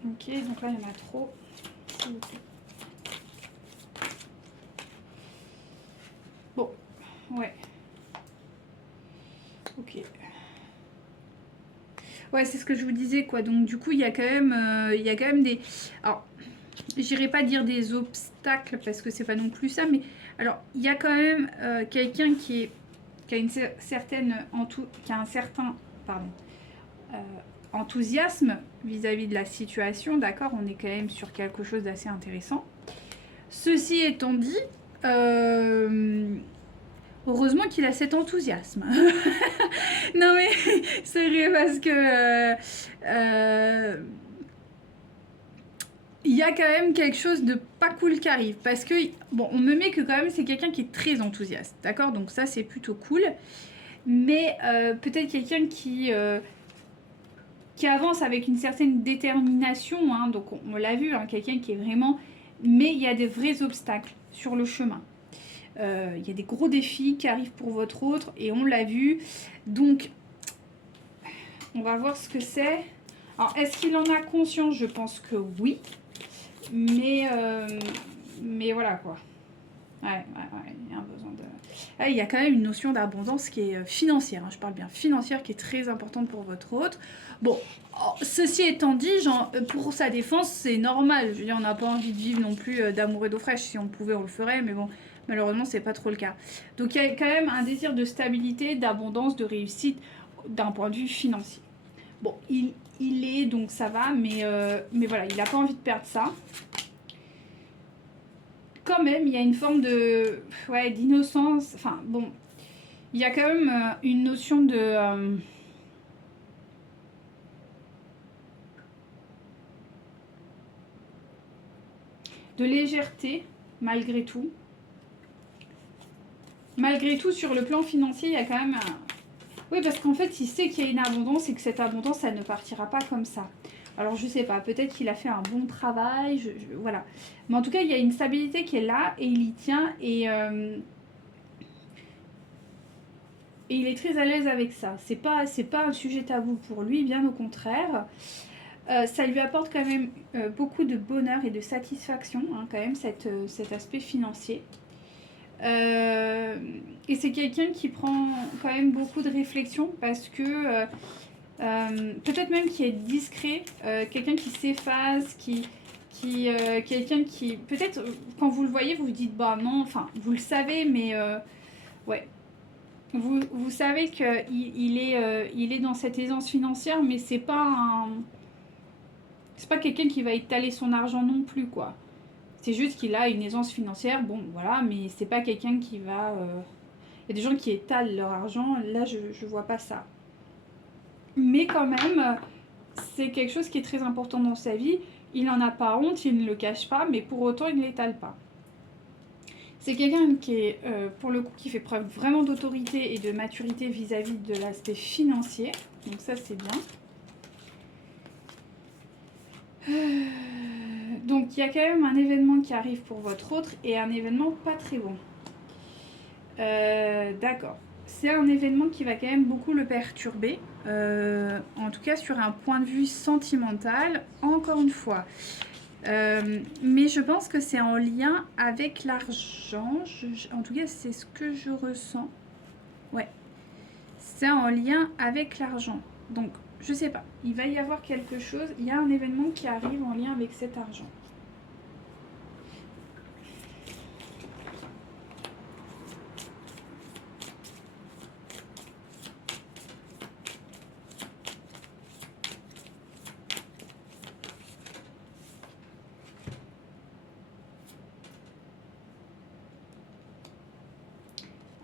Ok, donc là, il y en a trop. S'il vous plaît. Bon, ouais. Ok. Ouais, c'est ce que je vous disais, quoi. Donc, du coup, il y a quand même des... Alors, j'irai pas dire des obstacles, parce que c'est pas non plus ça, mais... Alors, il y a quand même quelqu'un qui a une certaine... qui a un certain... Pardon. Enthousiasme vis-à-vis de la situation, d'accord, on est quand même sur quelque chose d'assez intéressant. Ceci étant dit, heureusement qu'il a cet enthousiasme. Non mais, sérieux, parce que il y a quand même quelque chose de pas cool qui arrive. Parce que, bon, on me met que quand même c'est quelqu'un qui est très enthousiaste, d'accord, donc ça c'est plutôt cool. Mais peut-être quelqu'un qui avance avec une certaine détermination, hein, donc on l'a vu, hein, quelqu'un qui est vraiment... Mais il y a des vrais obstacles sur le chemin. Il y a des gros défis qui arrivent pour votre autre, et on l'a vu. Donc, on va voir ce que c'est. Alors, est-ce qu'il en a conscience? Je pense que oui. Mais voilà, quoi. Ouais, il y a un besoin de... Ah, il y a quand même une notion d'abondance qui est financière, hein, je parle bien financière, qui est très importante pour votre hôte. Bon, ceci étant dit, genre, pour sa défense, c'est normal. Je veux dire, on n'a pas envie de vivre non plus d'amour et d'eau fraîche. Si on pouvait, on le ferait, mais bon, malheureusement, c'est pas trop le cas. Donc, il y a quand même un désir de stabilité, d'abondance, de réussite d'un point de vue financier. Bon, il est, donc ça va, mais voilà, il n'a pas envie de perdre ça. Quand même, il y a une forme d'innocence. Enfin, bon, il y a quand même une notion de légèreté, malgré tout. Malgré tout, sur le plan financier, il y a quand même Oui, parce qu'en fait, il sait qu'il y a une abondance et que cette abondance, elle ne partira pas comme ça. Alors, je sais pas, peut-être qu'il a fait un bon travail, voilà. Mais en tout cas, il y a une stabilité qui est là et il y tient et il est très à l'aise avec ça. C'est pas un sujet tabou pour lui, bien au contraire. Ça lui apporte quand même beaucoup de bonheur et de satisfaction, hein, quand même, cet aspect financier. Et c'est quelqu'un qui prend quand même beaucoup de réflexion parce que peut-être même qui est discret, quelqu'un qui s'efface, quelqu'un qui peut-être quand vous le voyez vous vous dites bah non, enfin vous le savez mais ouais, vous savez qu'il il est dans cette aisance financière mais c'est pas quelqu'un qui va étaler son argent non plus quoi. C'est juste qu'il a une aisance financière, bon voilà, mais c'est pas quelqu'un qui va... Il y a des gens qui étalent leur argent, là je vois pas ça. Mais quand même, c'est quelque chose qui est très important dans sa vie. Il n'en a pas honte, il ne le cache pas, mais pour autant il ne l'étale pas. C'est quelqu'un qui est, pour le coup, qui fait preuve vraiment d'autorité et de maturité vis-à-vis de l'aspect financier. Donc ça c'est bien. Donc il y a quand même un événement qui arrive pour votre autre et un événement pas très bon. D'accord. C'est un événement qui va quand même beaucoup le perturber, en tout cas sur un point de vue sentimental, encore une fois. Mais je pense que c'est en lien avec l'argent, en tout cas c'est ce que je ressens. Ouais, c'est en lien avec l'argent. Donc je sais pas, il va y avoir quelque chose, il y a un événement qui arrive en lien avec cet argent.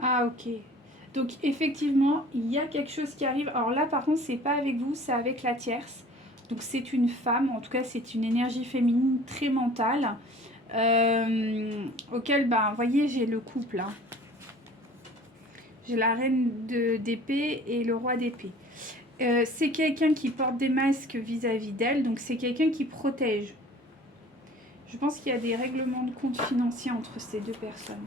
Ah ok. Donc effectivement, il y a quelque chose qui arrive. Alors là par contre, c'est pas avec vous, c'est avec la tierce. Donc c'est une femme, en tout cas c'est une énergie féminine très mentale. Auquel, ben, vous voyez, j'ai le couple. Hein. J'ai la reine d'épée et le roi d'épée. C'est quelqu'un qui porte des masques vis-à-vis d'elle, donc c'est quelqu'un qui protège. Je pense qu'il y a des règlements de compte financiers entre ces deux personnes.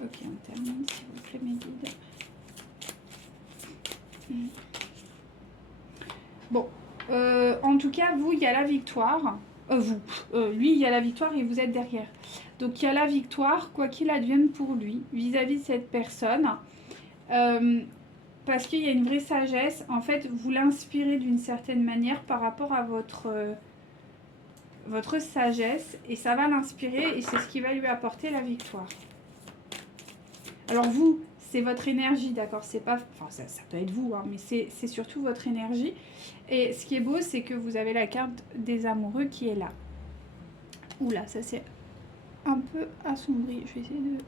Ok, on termine, s'il vous plaît, mes guides. Bon, en tout cas, vous, il y a la victoire. Lui, il y a la victoire et vous êtes derrière. Donc, il y a la victoire, quoi qu'il advienne pour lui, vis-à-vis de cette personne. Parce qu'il y a une vraie sagesse. En fait, vous l'inspirez d'une certaine manière par rapport à votre sagesse. Et ça va l'inspirer et c'est ce qui va lui apporter la victoire. Alors vous, c'est votre énergie, d'accord? C'est pas, enfin, ça peut être vous, hein, mais c'est surtout votre énergie. Et ce qui est beau, c'est que vous avez la carte des amoureux qui est là. Oula, ça c'est un peu assombri. Je vais essayer de...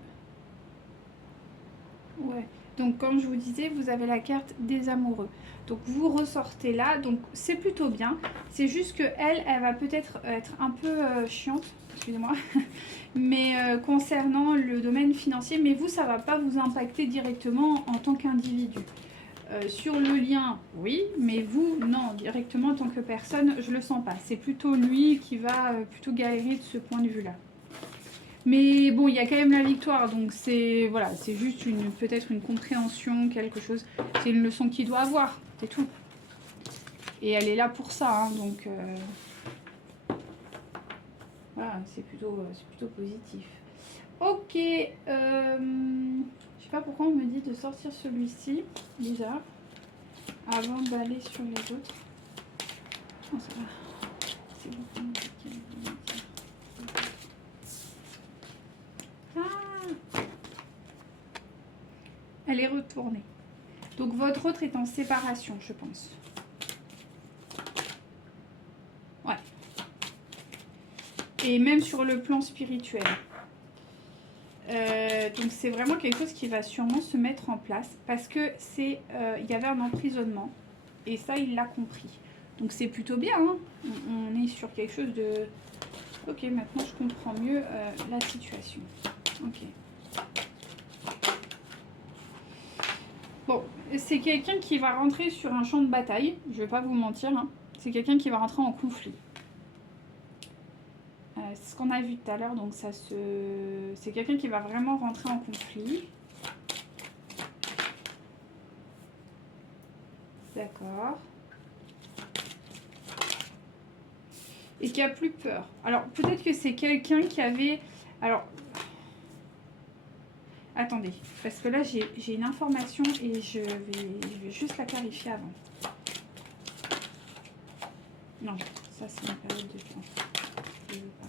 Ouais. Donc, comme je vous disais, vous avez la carte des amoureux. Donc, vous ressortez là. Donc, c'est plutôt bien. C'est juste que elle va peut-être être un peu chiante. Excusez-moi. Mais concernant le domaine financier, mais vous, ça ne va pas vous impacter directement en tant qu'individu. Sur le lien, oui, mais vous, non, directement en tant que personne, je le sens pas. C'est plutôt lui qui va plutôt galérer de ce point de vue-là. Mais bon, il y a quand même la victoire, donc c'est voilà, c'est juste peut-être une compréhension, quelque chose. C'est une leçon qu'il doit avoir, c'est tout. Et elle est là pour ça, hein, donc voilà, c'est plutôt positif. Ok, je sais pas pourquoi on me dit de sortir celui-ci déjà avant d'aller sur les autres. Oh, ça va. C'est beaucoup. Elle est retournée. Donc votre autre est en séparation, je pense. Ouais. Et même sur le plan spirituel. Donc c'est vraiment quelque chose qui va sûrement se mettre en place parce que il y avait un emprisonnement et ça il l'a compris. Donc c'est plutôt bien. Hein, on est sur quelque chose de... Ok, maintenant je comprends mieux la situation. Ok. Bon, c'est quelqu'un qui va rentrer sur un champ de bataille, je vais pas vous mentir, hein. C'est quelqu'un qui va rentrer en conflit. C'est ce qu'on a vu tout à l'heure, donc c'est quelqu'un qui va vraiment rentrer en conflit. D'accord. Et qui a plus peur. Alors, peut-être que c'est quelqu'un qui avait... Alors, attendez, parce que là, j'ai une information et je vais juste la clarifier avant. Non, ça, c'est une période de temps. Je veux pas.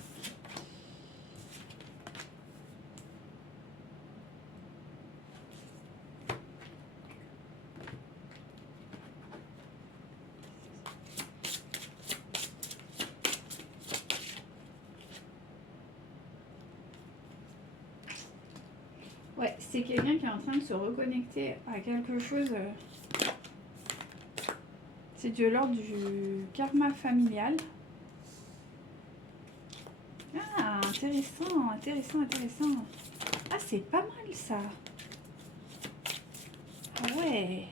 Ouais, c'est quelqu'un qui est en train de se reconnecter à quelque chose. C'est de l'ordre du karma familial. Ah, intéressant, intéressant, intéressant. Ah, c'est pas mal ça. Ah ouais.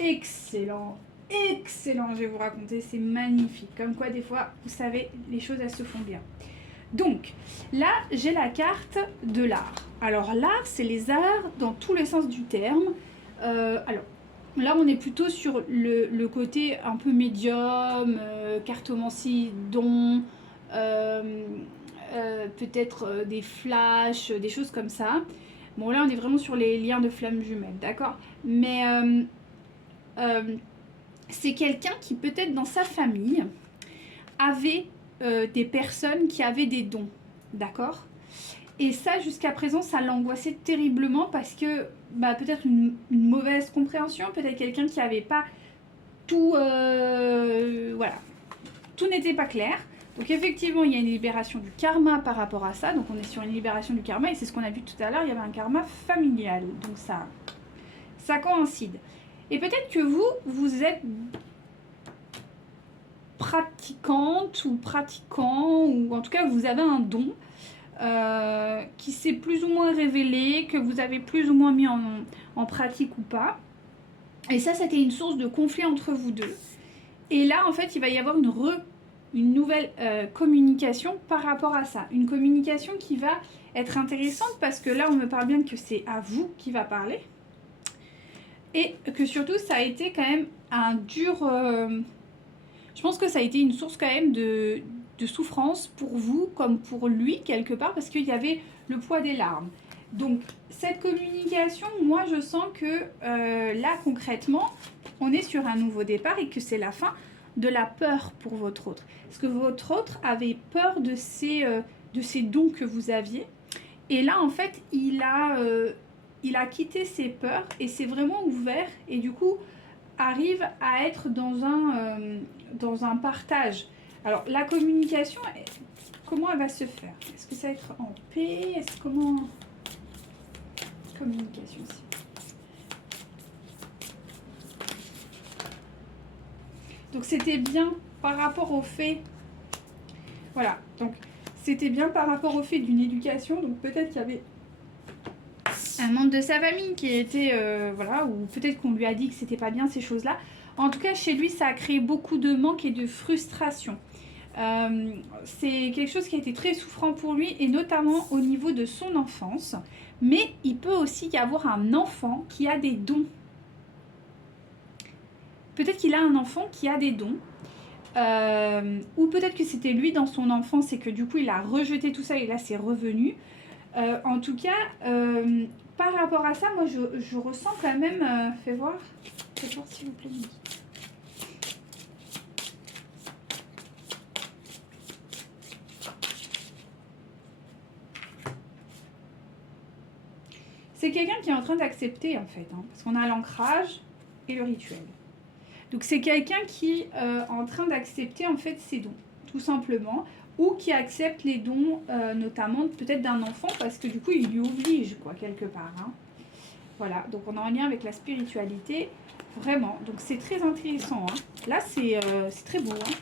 Excellent, excellent, je vais vous raconter, c'est magnifique. Comme quoi, des fois, vous savez, les choses, elles se font bien. Donc, là, j'ai la carte de l'art. Alors, l'art, c'est les arts dans tous les sens du terme. Alors, là, on est plutôt sur le côté un peu médium, cartomancie, don, peut-être des flashs, des choses comme ça. Bon, là, on est vraiment sur les liens de flammes jumelles, d'accord? Mais c'est quelqu'un qui, peut-être dans sa famille, avait des personnes qui avaient des dons, d'accord? Et ça, jusqu'à présent, ça l'angoissait terriblement parce que peut-être une mauvaise compréhension, peut-être quelqu'un qui n'avait pas tout... voilà, tout n'était pas clair. Donc effectivement, il y a une libération du karma par rapport à ça. Donc on est sur une libération du karma et c'est ce qu'on a vu tout à l'heure, il y avait un karma familial. Donc ça coïncide. Et peut-être que vous êtes pratiquante ou pratiquant, ou en tout cas vous avez un don qui s'est plus ou moins révélé, que vous avez plus ou moins mis en pratique ou pas. Et ça, c'était une source de conflit entre vous deux. Et là, en fait, il va y avoir une nouvelle communication par rapport à ça. Une communication qui va être intéressante parce que là, on me parle bien que c'est à vous qui va parler. Et que surtout, ça a été quand même un dur... je pense que ça a été une source quand même de souffrance pour vous comme pour lui quelque part parce qu'il y avait le poids des larmes. Donc cette communication, moi je sens que là concrètement, on est sur un nouveau départ et que c'est la fin de la peur pour votre autre. Parce que votre autre avait peur de ces dons que vous aviez. Et là en fait, il a quitté ses peurs et s'est vraiment ouvert et du coup arrive à être dans un partage. Alors, la communication, comment elle va se faire? Est-ce que ça va être en paix? Comment... Communication aussi. Donc, c'était bien par rapport au fait... Voilà, donc c'était bien par rapport au fait d'une éducation. Donc, peut-être qu'il y avait un membre de sa famille qui était... voilà, ou peut-être qu'on lui a dit que c'était pas bien ces choses-là. En tout cas, chez lui, ça a créé beaucoup de manque et de frustration. C'est quelque chose qui a été très souffrant pour lui, et notamment au niveau de son enfance. Mais il peut aussi y avoir un enfant qui a des dons. Peut-être qu'il a un enfant qui a des dons. Ou peut-être que c'était lui dans son enfance et que du coup, il a rejeté tout ça et là, c'est revenu. En tout cas, par rapport à ça, moi, je ressens quand même... faites voir s'il vous plaît. C'est quelqu'un qui est en train d'accepter, en fait, hein, parce qu'on a l'ancrage et le rituel. Donc, c'est quelqu'un qui est en train d'accepter, en fait, ses dons, tout simplement, ou qui accepte les dons, notamment, peut-être d'un enfant, parce que du coup, il lui oblige, quoi, quelque part. Hein. Voilà, donc on est en lien avec la spiritualité, vraiment. Donc, c'est très intéressant. Hein. Là, c'est très beau. Hein.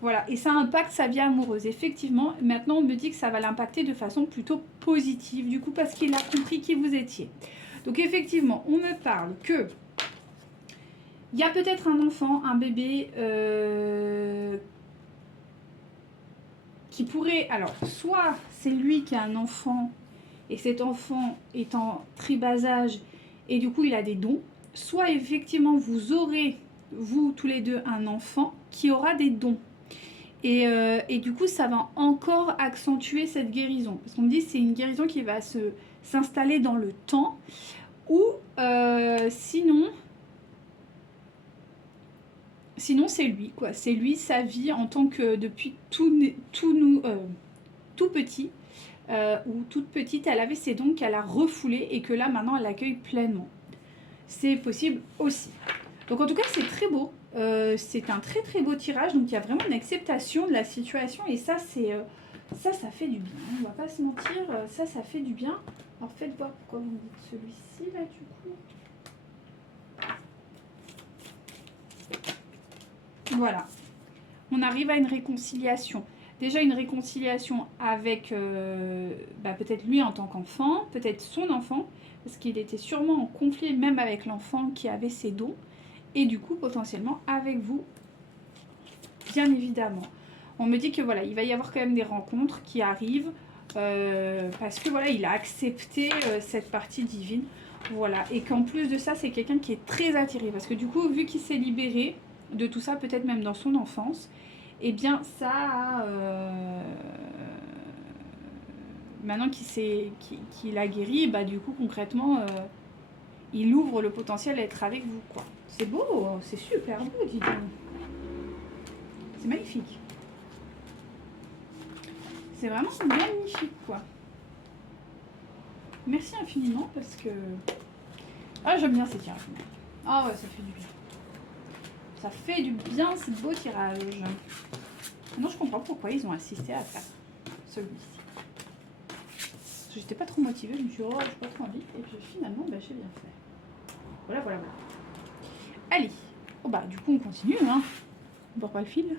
Voilà, et ça impacte sa vie amoureuse. Effectivement, maintenant on me dit que ça va l'impacter de façon plutôt positive, du coup, parce qu'il a compris qui vous étiez. Donc effectivement, on me parle que il y a peut-être un enfant, un bébé qui pourrait... Alors, soit c'est lui qui a un enfant, et cet enfant est en très bas âge, et du coup il a des dons, soit effectivement vous aurez, vous tous les deux, un enfant qui aura des dons. Et du coup, ça va encore accentuer cette guérison. Parce qu'on me dit que c'est une guérison qui va s'installer dans le temps. Ou sinon c'est lui, quoi. C'est lui, sa vie, en tant que depuis tout petit ou toute petite, elle avait ses dons qu'elle a refoulés et que là, maintenant, elle accueille pleinement. C'est possible aussi. Donc en tout cas, c'est très beau. C'est un très très beau tirage. Donc il y a vraiment une acceptation de la situation. Et ça, ça fait du bien. On va pas se mentir. Ça fait du bien. Alors faites voir pourquoi vous me dites celui-ci, là, du coup. Voilà. On arrive à une réconciliation. Déjà une réconciliation avec peut-être lui en tant qu'enfant, peut-être son enfant, parce qu'il était sûrement en conflit même avec l'enfant qui avait ses dons. Et du coup, potentiellement, avec vous, bien évidemment. On me dit que voilà, il va y avoir quand même des rencontres qui arrivent, parce que voilà, il a accepté cette partie divine. Voilà, et qu'en plus de ça, c'est quelqu'un qui est très attiré. Parce que du coup, vu qu'il s'est libéré de tout ça, peut-être même dans son enfance, eh bien, ça a... maintenant qu'il a guéri, bah du coup, concrètement... il ouvre le potentiel à être avec vous, quoi. C'est beau, c'est super beau, dis donc. C'est magnifique. C'est vraiment magnifique, quoi. Merci infiniment parce que... Ah, j'aime bien ces tirages. Ah ouais, ça fait du bien. Ça fait du bien, ce beau tirage. Maintenant, je comprends pourquoi ils ont insisté à faire celui-ci. J'étais pas trop motivée, je me suis dit, oh, j'ai pas trop envie. Et puis finalement, bah, j'ai bien fait. Voilà, voilà, voilà. Allez. Oh bah, du coup, on continue, hein. On perd pas le fil.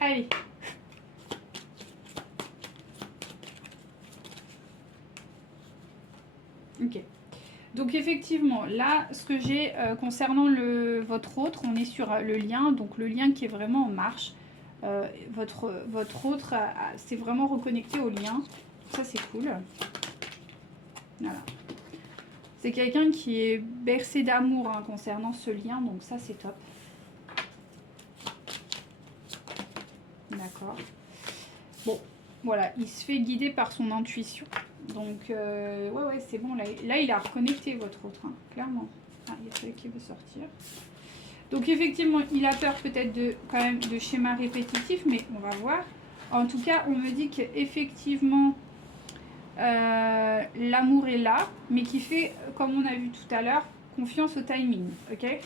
Allez. Ok. Donc effectivement, là, ce que j'ai concernant votre autre, on est sur le lien. Donc le lien qui est vraiment en marche. Votre autre, c'est vraiment reconnecté au lien. Ça, c'est cool. Voilà. C'est quelqu'un qui est bercé d'amour hein, concernant ce lien. Donc ça, c'est top. D'accord. Bon, voilà. Il se fait guider par son intuition. Donc, ouais, c'est bon. Là, il a reconnecté votre autre, hein, clairement. Ah, il y a celui qui veut sortir. Donc, effectivement, il a peur peut-être quand même de schémas répétitifs, mais on va voir. En tout cas, on me dit qu'effectivement, l'amour est là, mais qui fait, comme on a vu tout à l'heure, confiance au timing, ok ?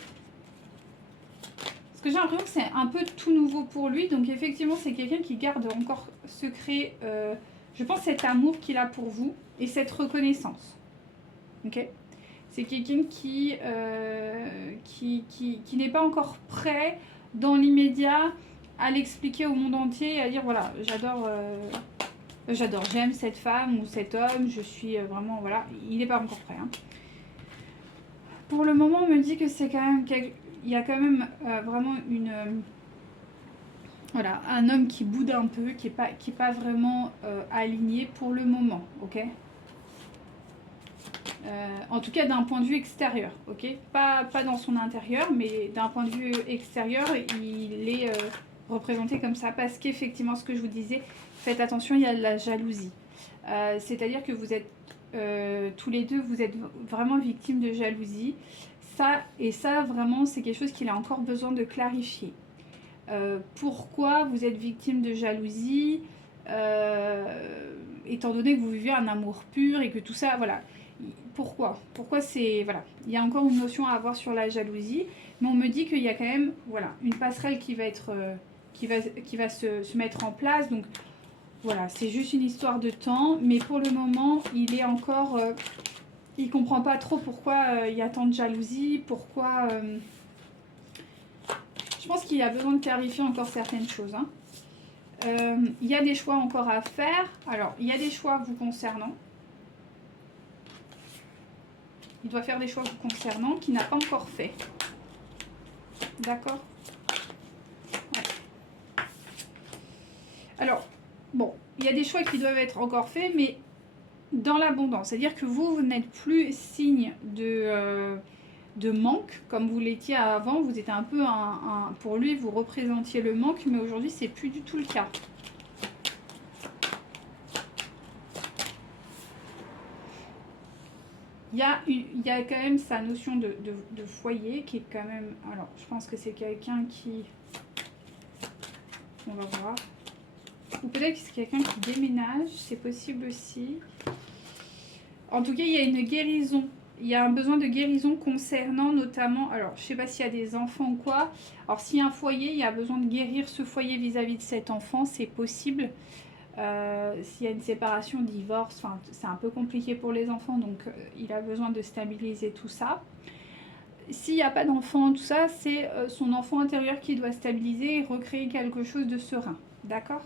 Parce que j'ai l'impression que c'est un peu tout nouveau pour lui. Donc, effectivement, c'est quelqu'un qui garde encore secret... je pense cet amour qu'il a pour vous et cette reconnaissance. Ok ? C'est quelqu'un qui n'est pas encore prêt dans l'immédiat à l'expliquer au monde entier et à dire voilà, j'aime cette femme ou cet homme, je suis vraiment, voilà, il n'est pas encore prêt. Hein. Pour le moment, on me dit que c'est quand même, il y a quand même vraiment voilà, un homme qui boude un peu, qui est pas vraiment aligné pour le moment, ok ? En tout cas d'un point de vue extérieur, ok ? Pas dans son intérieur, mais d'un point de vue extérieur, il est représenté comme ça. Parce qu'effectivement, ce que je vous disais, faites attention, il y a de la jalousie. C'est-à-dire que vous êtes tous les deux, vous êtes vraiment victimes de jalousie. Ça, vraiment, c'est quelque chose qu'il a encore besoin de clarifier. Pourquoi vous êtes victime de jalousie étant donné que vous vivez un amour pur et que tout ça, voilà. Pourquoi c'est... Voilà. Il y a encore une notion à avoir sur la jalousie, mais on me dit qu'il y a quand même voilà, une passerelle qui va être... qui va se mettre en place. Donc, voilà, c'est juste une histoire de temps. Mais pour le moment, il est encore... il comprend pas trop pourquoi il y a tant de jalousie, pourquoi... je pense qu'il y a besoin de clarifier encore certaines choses. Hein. Il y a des choix encore à faire. Alors, il y a des choix vous concernant. Il doit faire des choix vous concernant qu'il n'a pas encore fait. D'accord ? Ouais. Alors, bon, il y a des choix qui doivent être encore faits, mais dans l'abondance. C'est-à-dire que vous n'êtes plus signe de manque, comme vous l'étiez avant. Vous étiez un peu pour lui, vous représentiez le manque, mais aujourd'hui, c'est plus du tout le cas. Il y a quand même sa notion de foyer qui est quand même... Alors, je pense que c'est quelqu'un qui... On va voir. Ou peut-être que c'est quelqu'un qui déménage, c'est possible aussi. En tout cas, il y a une guérison. Il y a un besoin de guérison concernant notamment... Alors, je ne sais pas s'il y a des enfants ou quoi. Alors, s'il y a un foyer, il y a besoin de guérir ce foyer vis-à-vis de cet enfant, c'est possible. S'il y a une séparation, divorce, c'est un peu compliqué pour les enfants, donc il a besoin de stabiliser tout ça. S'il n'y a pas d'enfant, tout ça, c'est son enfant intérieur qui doit stabiliser et recréer quelque chose de serein. D'accord?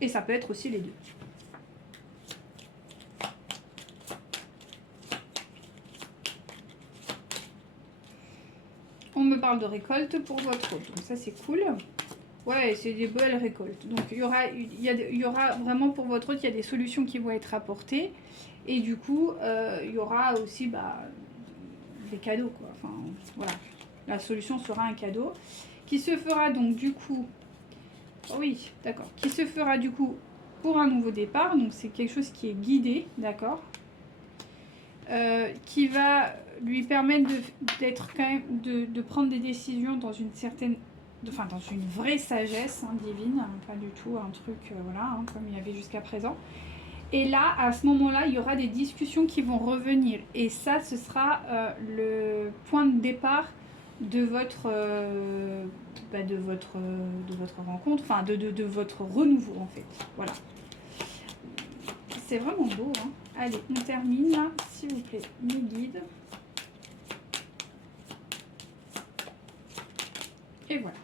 Et ça peut être aussi les deux. On me parle de récolte pour votre hôte, donc ça c'est cool. Ouais, c'est des belles récoltes. Donc il y aura vraiment pour votre hôte, il y a des solutions qui vont être apportées. Et du coup, il y aura aussi des cadeaux, quoi. Enfin, voilà. La solution sera un cadeau qui se fera donc du coup... Oh oui, d'accord. Qui se fera du coup pour un nouveau départ. Donc c'est quelque chose qui est guidé, d'accord, qui va lui permettre d'être quand même de prendre des décisions dans une certaine... Enfin, dans une vraie sagesse divine, hein, pas du tout un truc, voilà, hein, comme il y avait jusqu'à présent. Et là, à ce moment-là, il y aura des discussions qui vont revenir. Et ça, ce sera le point de départ de votre, de votre rencontre, enfin, de votre renouveau, en fait. Voilà. C'est vraiment beau, hein. Allez, on termine, là, s'il vous plaît, mes guides. Et voilà.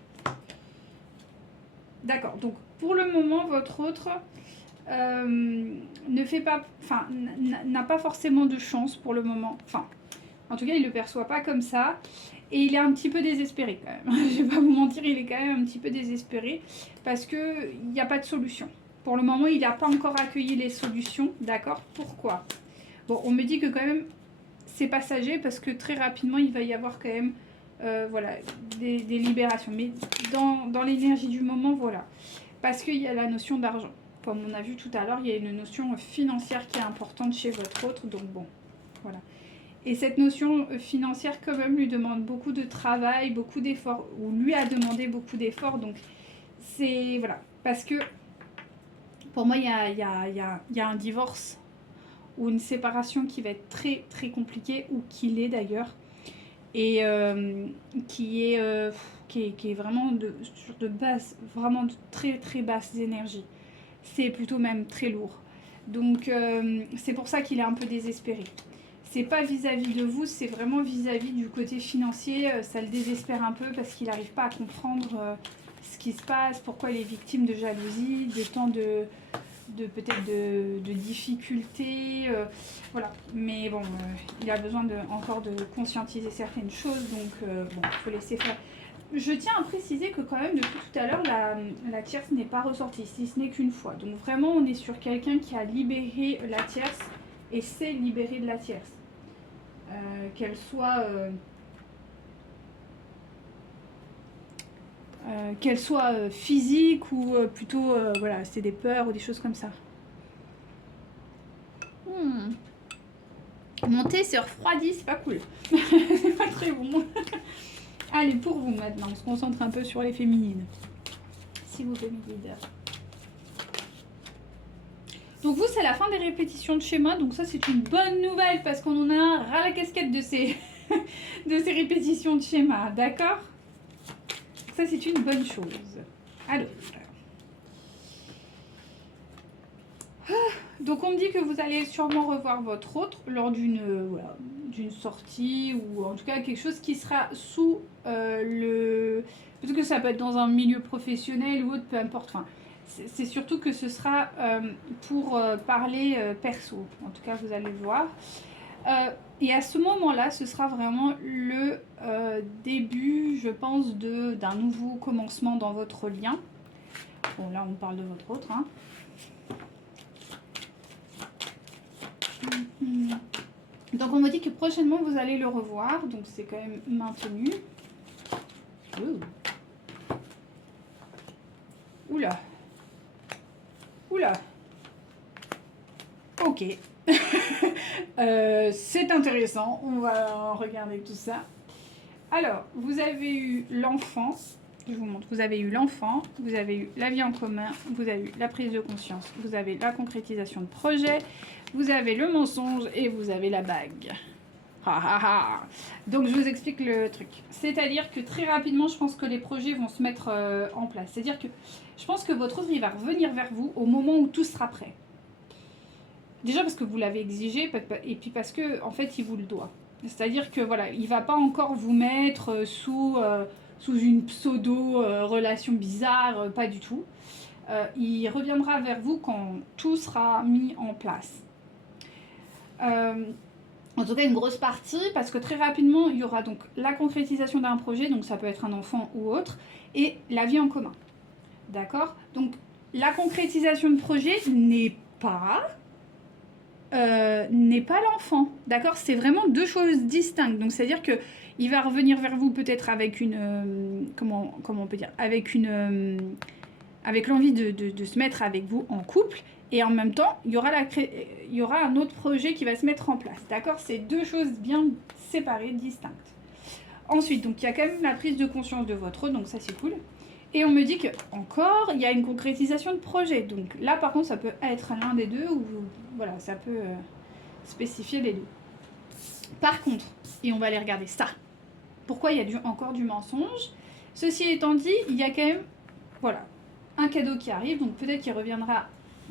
D'accord, donc pour le moment, votre autre ne fait pas, enfin, n'a pas forcément de chance pour le moment. Enfin, en tout cas, il ne le perçoit pas comme ça. Et il est un petit peu désespéré quand même. Je ne vais pas vous mentir, il est quand même un petit peu désespéré parce qu'il n'y a pas de solution. Pour le moment, il n'a pas encore accueilli les solutions. D'accord? Pourquoi? Bon, on me dit que quand même, c'est passager parce que très rapidement, il va y avoir quand même voilà, des libérations. Mais dans l'énergie du moment, voilà. Parce qu'il y a la notion d'argent. Comme on a vu tout à l'heure, il y a une notion financière qui est importante chez votre autre. Donc bon, voilà. Et cette notion financière quand même lui demande beaucoup de travail, beaucoup d'efforts, ou lui a demandé beaucoup d'efforts. Donc c'est, voilà. Parce que pour moi, il y a un divorce ou une séparation qui va être très très compliquée, ou qui l'est d'ailleurs. Et qui est vraiment de base, vraiment de très très basses énergies. C'est plutôt même très lourd. Donc c'est pour ça qu'il est un peu désespéré. C'est pas vis-à-vis de vous, c'est vraiment vis-à-vis du côté financier. Ça le désespère un peu parce qu'il n'arrive pas à comprendre ce qui se passe, pourquoi il est victime de jalousie, de tant de peut-être de difficultés, voilà. Mais bon, il a besoin encore de conscientiser certaines choses, donc bon, il faut laisser faire. Je tiens à préciser que quand même, depuis tout à l'heure, la tierce n'est pas ressortie, si ce n'est qu'une fois. Donc vraiment, on est sur quelqu'un qui a libéré la tierce et s'est libéré de la tierce. Qu'elle soit... physique ou plutôt, voilà, c'est des peurs ou des choses comme ça. Mon thé s'est refroidi, c'est pas cool. C'est pas très bon. Allez, pour vous maintenant, on se concentre un peu sur les féminines. S'il vous plaît, mes guides. Donc vous, c'est la fin des répétitions de schéma. Donc ça, c'est une bonne nouvelle parce qu'on en a un ras la casquette de ces, de ces répétitions de schéma. D'accord? Ça, c'est une bonne chose. Alors... Donc on me dit que vous allez sûrement revoir votre autre lors d'une voilà, sortie, ou en tout cas quelque chose qui sera sous le... Peut-être que ça peut être dans un milieu professionnel ou autre, peu importe. Enfin, c'est surtout que ce sera pour parler perso. En tout cas, vous allez le voir. Et à ce moment-là, ce sera vraiment le début, je pense, d'un nouveau commencement dans votre lien. Bon, là, on parle de votre autre, hein. Donc on me dit que prochainement vous allez le revoir, donc c'est quand même maintenu. Ouh. Oula. Oula. Ok. C'est intéressant, on va regarder tout ça. Alors, vous avez eu l'enfant, je vous montre, vous avez eu l'enfant, vous avez eu la vie en commun, vous avez eu la prise de conscience, vous avez la concrétisation de projet, vous avez le mensonge et vous avez la bague. Donc je vous explique le truc. C'est-à-dire que très rapidement, je pense que les projets vont se mettre en place. C'est-à-dire que je pense que votre autre, il va revenir vers vous au moment où tout sera prêt. Déjà parce que vous l'avez exigé et puis parce que en fait, il vous le doit. C'est-à-dire que voilà, il va pas encore vous mettre sous une pseudo relation bizarre, pas du tout. Il reviendra vers vous quand tout sera mis en place. En tout cas, une grosse partie, parce que très rapidement, il y aura donc la concrétisation d'un projet, donc ça peut être un enfant ou autre, et la vie en commun. D'accord? Donc, la concrétisation de projet n'est pas l'enfant. D'accord? C'est vraiment deux choses distinctes. Donc, c'est-à-dire que il va revenir vers vous peut-être avec une... comment on peut dire? Avec une... avec l'envie de se mettre avec vous en couple. Et en même temps, il y aura un autre projet qui va se mettre en place. D'accord? C'est deux choses bien séparées, distinctes. Ensuite, donc il y a quand même la prise de conscience de votre autre, donc ça c'est cool. Et on me dit qu'encore, il y a une concrétisation de projet. Donc là, par contre, ça peut être l'un des deux ou voilà, ça peut spécifier les deux. Par contre, et on va aller regarder ça. Pourquoi il y a encore du mensonge? Ceci étant dit, il y a quand même, voilà, un cadeau qui arrive. Donc peut-être qu'il reviendra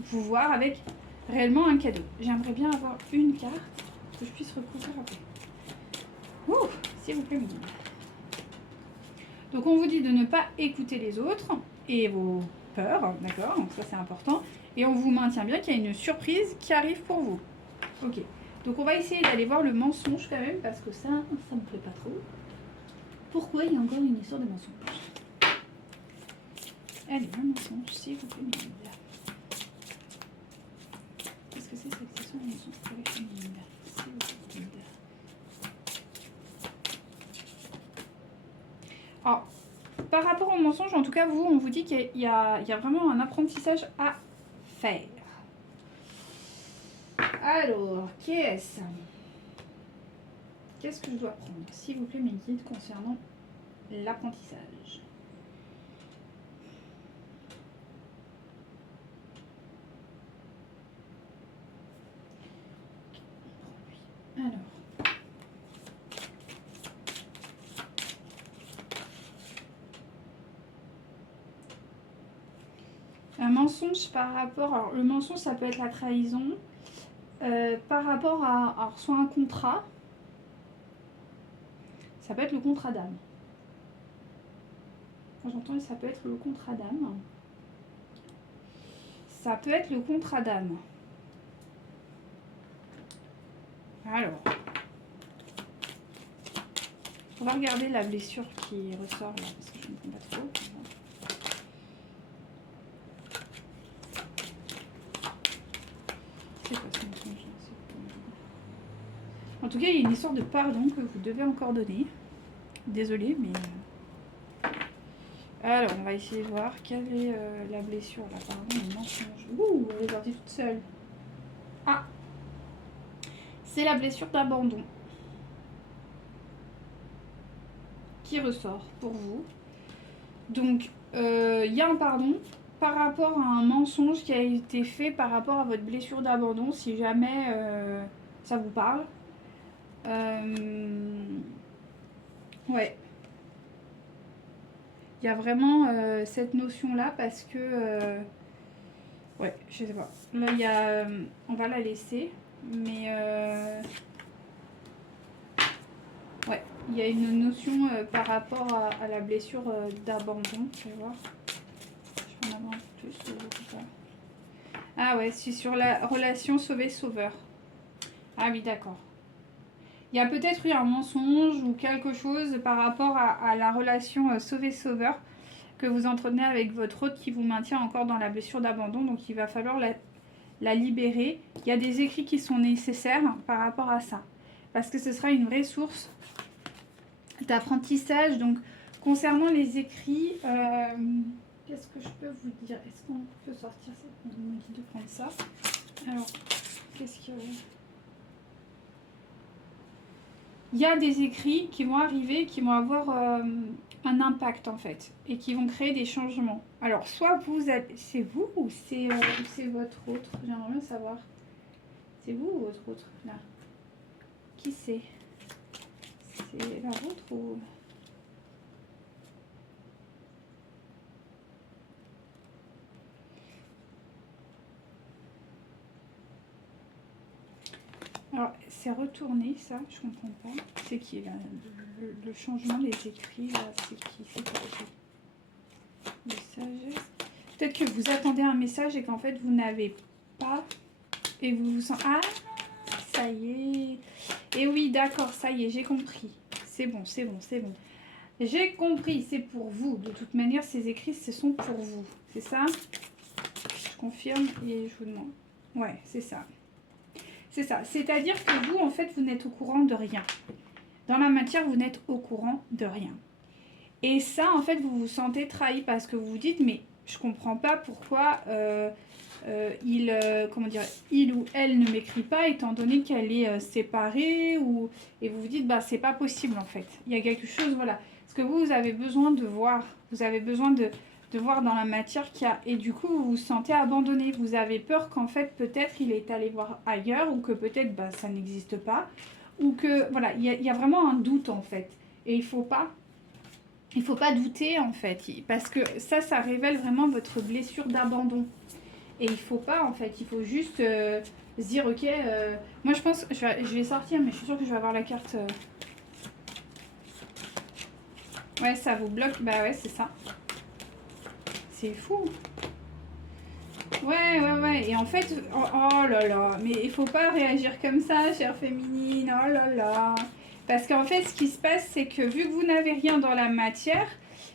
vous voir avec réellement un cadeau. J'aimerais bien avoir une carte que je puisse recouvrir après. Ouh, s'il vous plaît, madame. Donc on vous dit de ne pas écouter les autres et vos peurs, d'accord? Donc ça c'est important. Et on vous maintient bien qu'il y a une surprise qui arrive pour vous. Ok. Donc on va essayer d'aller voir le mensonge quand même parce que ça me plaît pas trop. Pourquoi il y a encore une histoire de mensonge? Allez, un mensonge, s'il vous plaît, madame. Qu'est-ce que c'est cette question de mensonge pour les féminines? S'il vous plaît. Alors, par rapport au mensonge, en tout cas, on vous dit qu'il y a vraiment un apprentissage à faire. Alors, qu'est-ce que je dois prendre? S'il vous plaît, mes guides concernant l'apprentissage. Alors. Un mensonge par rapport... Alors, le mensonge, ça peut être la trahison. Par rapport à... Alors, soit un contrat. Ça peut être le contrat d'âme. Quand j'entends, ça peut être le contrat d'âme. Ça peut être le contrat d'âme. Alors. On va regarder la blessure qui ressort là, parce que je ne comprends pas trop. C'est quoi ce mensonge? En tout cas, il y a une histoire de pardon que vous devez encore donner. Désolée, mais... Alors, on va essayer de voir quelle est la blessure là. Pardon, le mensonge. Ouh, elle est partie toute seule. Ah! C'est la blessure d'abandon qui ressort pour vous. Donc, il y a un pardon par rapport à un mensonge qui a été fait par rapport à votre blessure d'abandon, si jamais ça vous parle. Ouais. Il y a vraiment cette notion-là parce que... ouais, je sais pas. Là, il y a... on va la laisser. Mais... ouais, il y a une notion par rapport à la blessure d'abandon. Je vais voir. Je peux en avoir un peu plus ou pas. Ah ouais, c'est sur la relation sauvé-sauveur. Ah oui, d'accord. Il y a peut-être eu un mensonge ou quelque chose par rapport à la relation sauvé-sauveur que vous entretenez avec votre hôte qui vous maintient encore dans la blessure d'abandon. Donc il va falloir la libérer. Il y a des écrits qui sont nécessaires par rapport à ça. parce que ce sera une vraie source d'apprentissage. Donc, concernant les écrits, qu'est-ce que je peux vous dire? Est-ce qu'on peut sortir ça? On me dit de prendre ça. Alors, qu'est-ce qu'il y a? Il y a des écrits qui vont arriver, qui vont avoir un impact en fait, et qui vont créer des changements. Alors, soit vous êtes, c'est vous ou c'est votre autre? J'aimerais bien savoir. C'est vous ou votre autre là? Qui c'est? C'est la vôtre ou... Alors, c'est retourné, ça, je comprends pas. C'est qui, là? Le changement des écrits, là, c'est qui? C'est quoi? Le sagesse. Peut-être que vous attendez un message et qu'en fait, vous n'avez pas. Et vous vous sentez... Ah, ça y est. Et oui, d'accord, ça y est, j'ai compris. C'est bon, c'est bon, c'est bon. J'ai compris, c'est pour vous. De toute manière, ces écrits, ce sont pour vous. C'est ça? Je confirme et je vous demande. Ouais, c'est ça. C'est ça. C'est-à-dire que vous, en fait, vous n'êtes au courant de rien. Dans la matière, vous n'êtes au courant de rien. Et ça, en fait, vous vous sentez trahi parce que vous vous dites, mais je comprends pas pourquoi comment dire, il ou elle ne m'écrit pas, étant donné qu'elle est séparée. Et vous vous dites, bah, c'est pas possible, en fait. Il y a quelque chose, voilà. Parce que vous avez besoin de voir. Vous avez besoin de voir dans la matière qu'il y a. Et du coup, vous vous sentez abandonné. Vous avez peur qu'en fait, peut-être, il est allé voir ailleurs, ou que peut-être, bah, ça n'existe pas. Ou que, voilà, il y a vraiment un doute, en fait. Et il faut pas douter, en fait. Parce que ça révèle vraiment votre blessure d'abandon. Et il faut pas, en fait. Il faut juste se dire, ok, moi, je pense, je vais sortir, mais je suis sûre que je vais avoir la carte. Ouais, ça vous bloque. Bah ouais, c'est ça. C'est fou. Ouais. Et en fait, oh là là, mais il faut pas réagir comme ça, chère féminine. Oh là là. Parce qu'en fait, ce qui se passe, c'est que vu que vous n'avez rien dans la matière,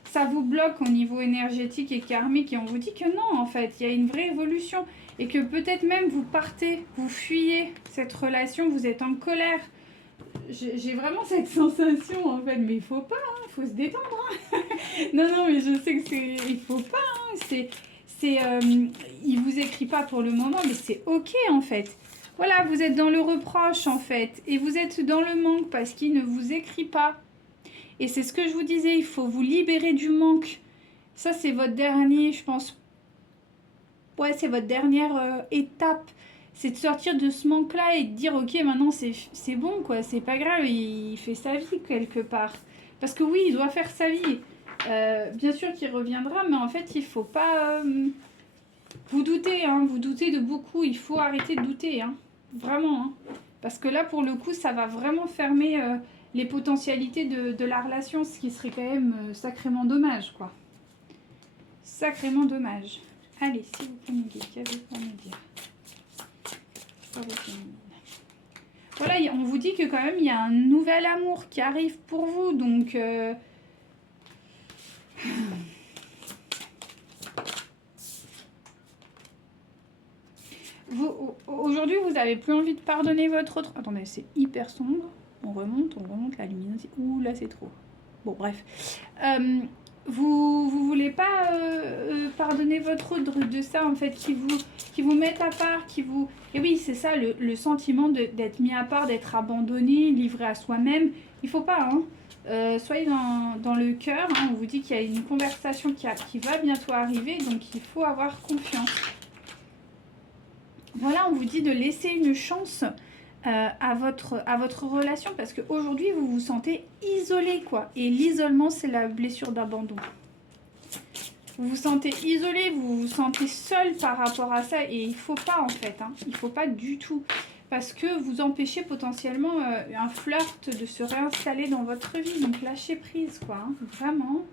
ça vous bloque au niveau énergétique et karmique. Et on vous dit que non, en fait, il y a une vraie évolution. Et que peut-être même vous partez, vous fuyez cette relation, vous êtes en colère. J'ai vraiment cette sensation, en fait. Mais il faut pas, il faut se détendre. Hein. non, mais je sais que c'est... Il faut pas, hein. Il vous écrit pas pour le moment, mais c'est ok, en fait. Voilà, vous êtes dans le reproche, en fait. Et vous êtes dans le manque parce qu'il ne vous écrit pas. Et c'est ce que je vous disais, il faut vous libérer du manque. Ça, c'est votre dernier, je pense. Ouais, c'est votre dernière étape. C'est de sortir de ce manque-là et de dire, ok, maintenant, c'est bon, quoi. C'est pas grave, il fait sa vie, quelque part. Parce que oui, il doit faire sa vie. Bien sûr qu'il reviendra, mais en fait, il faut pas... vous doutez, hein, vous doutez de beaucoup. Il faut arrêter de douter, hein. Vraiment, hein. Parce que là, pour le coup, ça va vraiment fermer les potentialités de la relation, ce qui serait quand même sacrément dommage, quoi. Sacrément dommage. Allez, s'il vous plaît, me dire, qu'avez-vous pour me dire? Voilà, on vous dit que quand même, il y a un nouvel amour qui arrive pour vous, donc... Aujourd'hui, vous n'avez plus envie de pardonner votre autre... Attendez, c'est hyper sombre. On remonte la luminosité. Ouh, là, c'est trop. Bon, bref. Vous voulez pas pardonner votre autre de ça, en fait, qui vous mettent à part, qui vous... Et oui, c'est ça, le sentiment d'être mis à part, d'être abandonné, livré à soi-même. Il faut pas, hein. Soyez dans le cœur. Hein. On vous dit qu'il y a une conversation qui va bientôt arriver, donc il faut avoir confiance. Voilà, on vous dit de laisser une chance à votre relation parce qu'aujourd'hui, vous vous sentez isolé, quoi. Et l'isolement, c'est la blessure d'abandon. Vous vous sentez isolé, vous vous sentez seul par rapport à ça et il ne faut pas, en fait. Hein. Il ne faut pas du tout. Parce que vous empêchez potentiellement un flirt de se réinstaller dans votre vie. Donc, lâchez prise, quoi. Hein. Vraiment.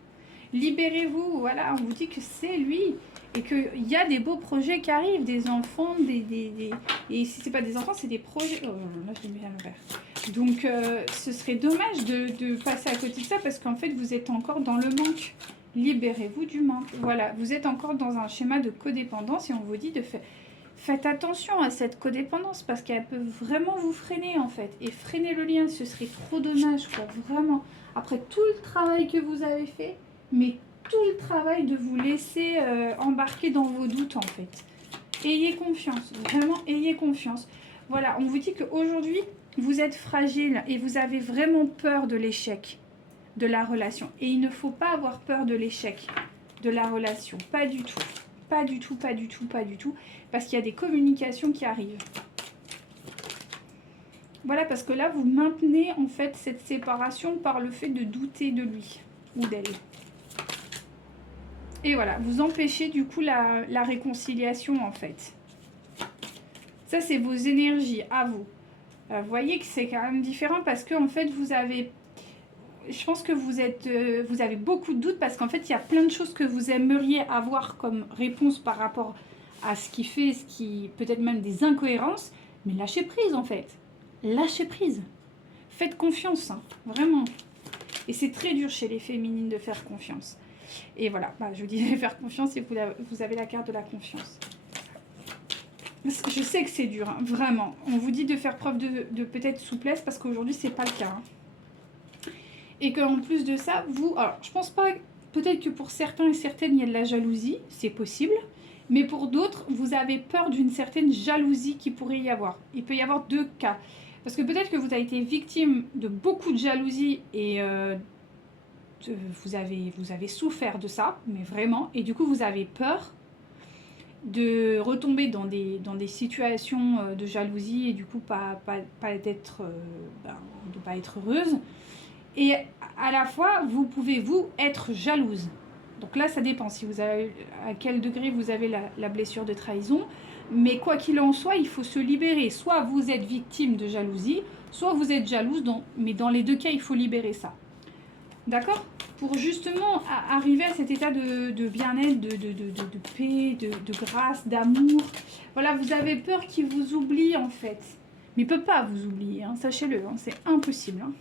Libérez-vous. Voilà, on vous dit que c'est lui. Et qu'il y a des beaux projets qui arrivent, des enfants, et si ce n'est pas des enfants, c'est des projets... Oh là, je l'ai mis à l'envers. Donc, ce serait dommage de passer à côté de ça parce qu'en fait, vous êtes encore dans le manque. Libérez-vous du manque. Voilà, vous êtes encore dans un schéma de codépendance et on vous dit de faites attention à cette codépendance parce qu'elle peut vraiment vous freiner en fait. Et freiner le lien, ce serait trop dommage quoi, vraiment. Après tout le travail que vous avez fait, mais tout le travail de vous laisser embarquer dans vos doutes en fait. Ayez confiance, vraiment ayez confiance. Voilà, on vous dit qu'aujourd'hui, vous êtes fragile et vous avez vraiment peur de l'échec de la relation. Et il ne faut pas avoir peur de l'échec de la relation, pas du tout. Pas du tout, pas du tout, pas du tout. Parce qu'il y a des communications qui arrivent. Voilà, parce que là, vous maintenez en fait cette séparation par le fait de douter de lui ou d'elle. Et voilà, vous empêchez du coup la réconciliation en fait. Ça, c'est vos énergies à vous. Vous voyez que c'est quand même différent parce que en fait, vous avez... Je pense que vous avez beaucoup de doutes parce qu'en fait, il y a plein de choses que vous aimeriez avoir comme réponse par rapport à ce qui fait, ce qui peut-être même des incohérences, mais lâchez prise en fait. Lâchez prise. Faites confiance, hein, vraiment. Et c'est très dur chez les féminines de faire confiance. Et voilà, bah, je vous disais faire confiance et vous avez la carte de la confiance. Je sais que c'est dur, hein, vraiment. On vous dit de faire preuve de peut-être souplesse parce qu'aujourd'hui, c'est pas le cas. Hein. Et qu'en plus de ça, vous... Alors, je pense pas... Peut-être que pour certains et certaines, il y a de la jalousie. C'est possible. Mais pour d'autres, vous avez peur d'une certaine jalousie qui pourrait y avoir. Il peut y avoir deux cas. Parce que peut-être que vous avez été victime de beaucoup de jalousie et vous avez souffert de ça, mais vraiment. Et du coup, vous avez peur de retomber dans des situations de jalousie et du coup, de pas être heureuse. Et à la fois, vous pouvez, vous, être jalouse. Donc là, ça dépend si vous avez, à quel degré vous avez la blessure de trahison. Mais quoi qu'il en soit, il faut se libérer. Soit vous êtes victime de jalousie, soit vous êtes jalouse. Mais dans les deux cas, il faut libérer ça. D'accord ? Pour justement arriver à cet état de bien-être, de paix, de grâce, d'amour. Voilà, vous avez peur qu'il vous oublie en fait. Mais il ne peut pas vous oublier, hein, sachez-le, hein, c'est impossible. Hein.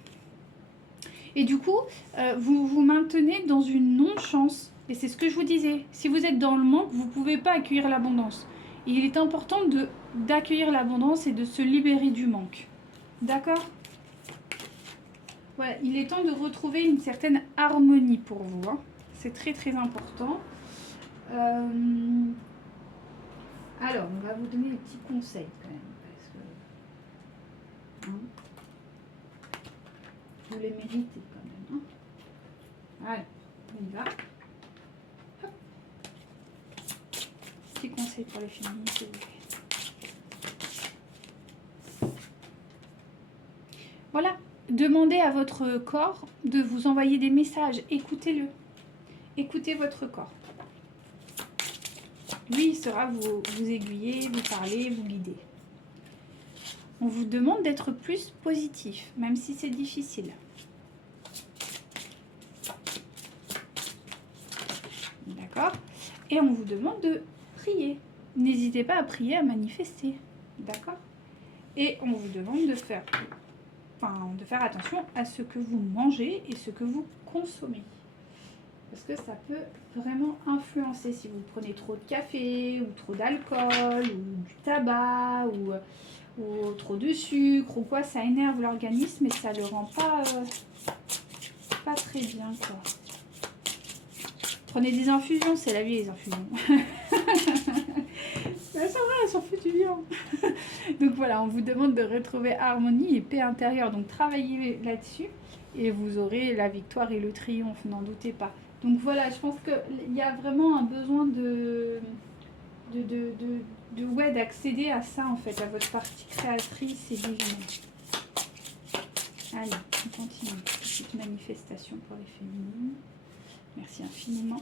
Et du coup, vous vous maintenez dans une non-chance. Et c'est ce que je vous disais. Si vous êtes dans le manque, vous ne pouvez pas accueillir l'abondance. Il est important d'accueillir l'abondance et de se libérer du manque. D'accord ? Voilà, il est temps de retrouver une certaine harmonie pour vous. Hein. C'est très très important. Alors, on va vous donner des petits conseils quand même. Parce que, hein, vous les méritez quand même. Hein. Allez, on y va. Hop. Petit conseil pour les féminines, s'il vous plaît. Voilà. Demandez à votre corps de vous envoyer des messages. Écoutez-le. Écoutez votre corps. Lui, il saura vous aiguiller, vous parler, vous guider. On vous demande d'être plus positif, même si c'est difficile. D'accord ? Et on vous demande de prier. N'hésitez pas à prier, à manifester. D'accord ? Et on vous demande de faire attention à ce que vous mangez et ce que vous consommez. Parce que ça peut vraiment influencer si vous prenez trop de café ou trop d'alcool ou du tabac ou trop de sucre ou quoi, ça énerve l'organisme et ça le rend pas très bien quoi. Prenez des infusions, c'est la vie les infusions. Ça va, ça fait du bien. Donc voilà, on vous demande de retrouver harmonie et paix intérieure. Donc travaillez là-dessus et vous aurez la victoire et le triomphe, n'en doutez pas. Donc voilà, je pense qu'il y a vraiment un besoin d'accéder à ça en fait, à votre partie créatrice et divine. Allez, on continue. Petite manifestation pour les féminines. Merci infiniment.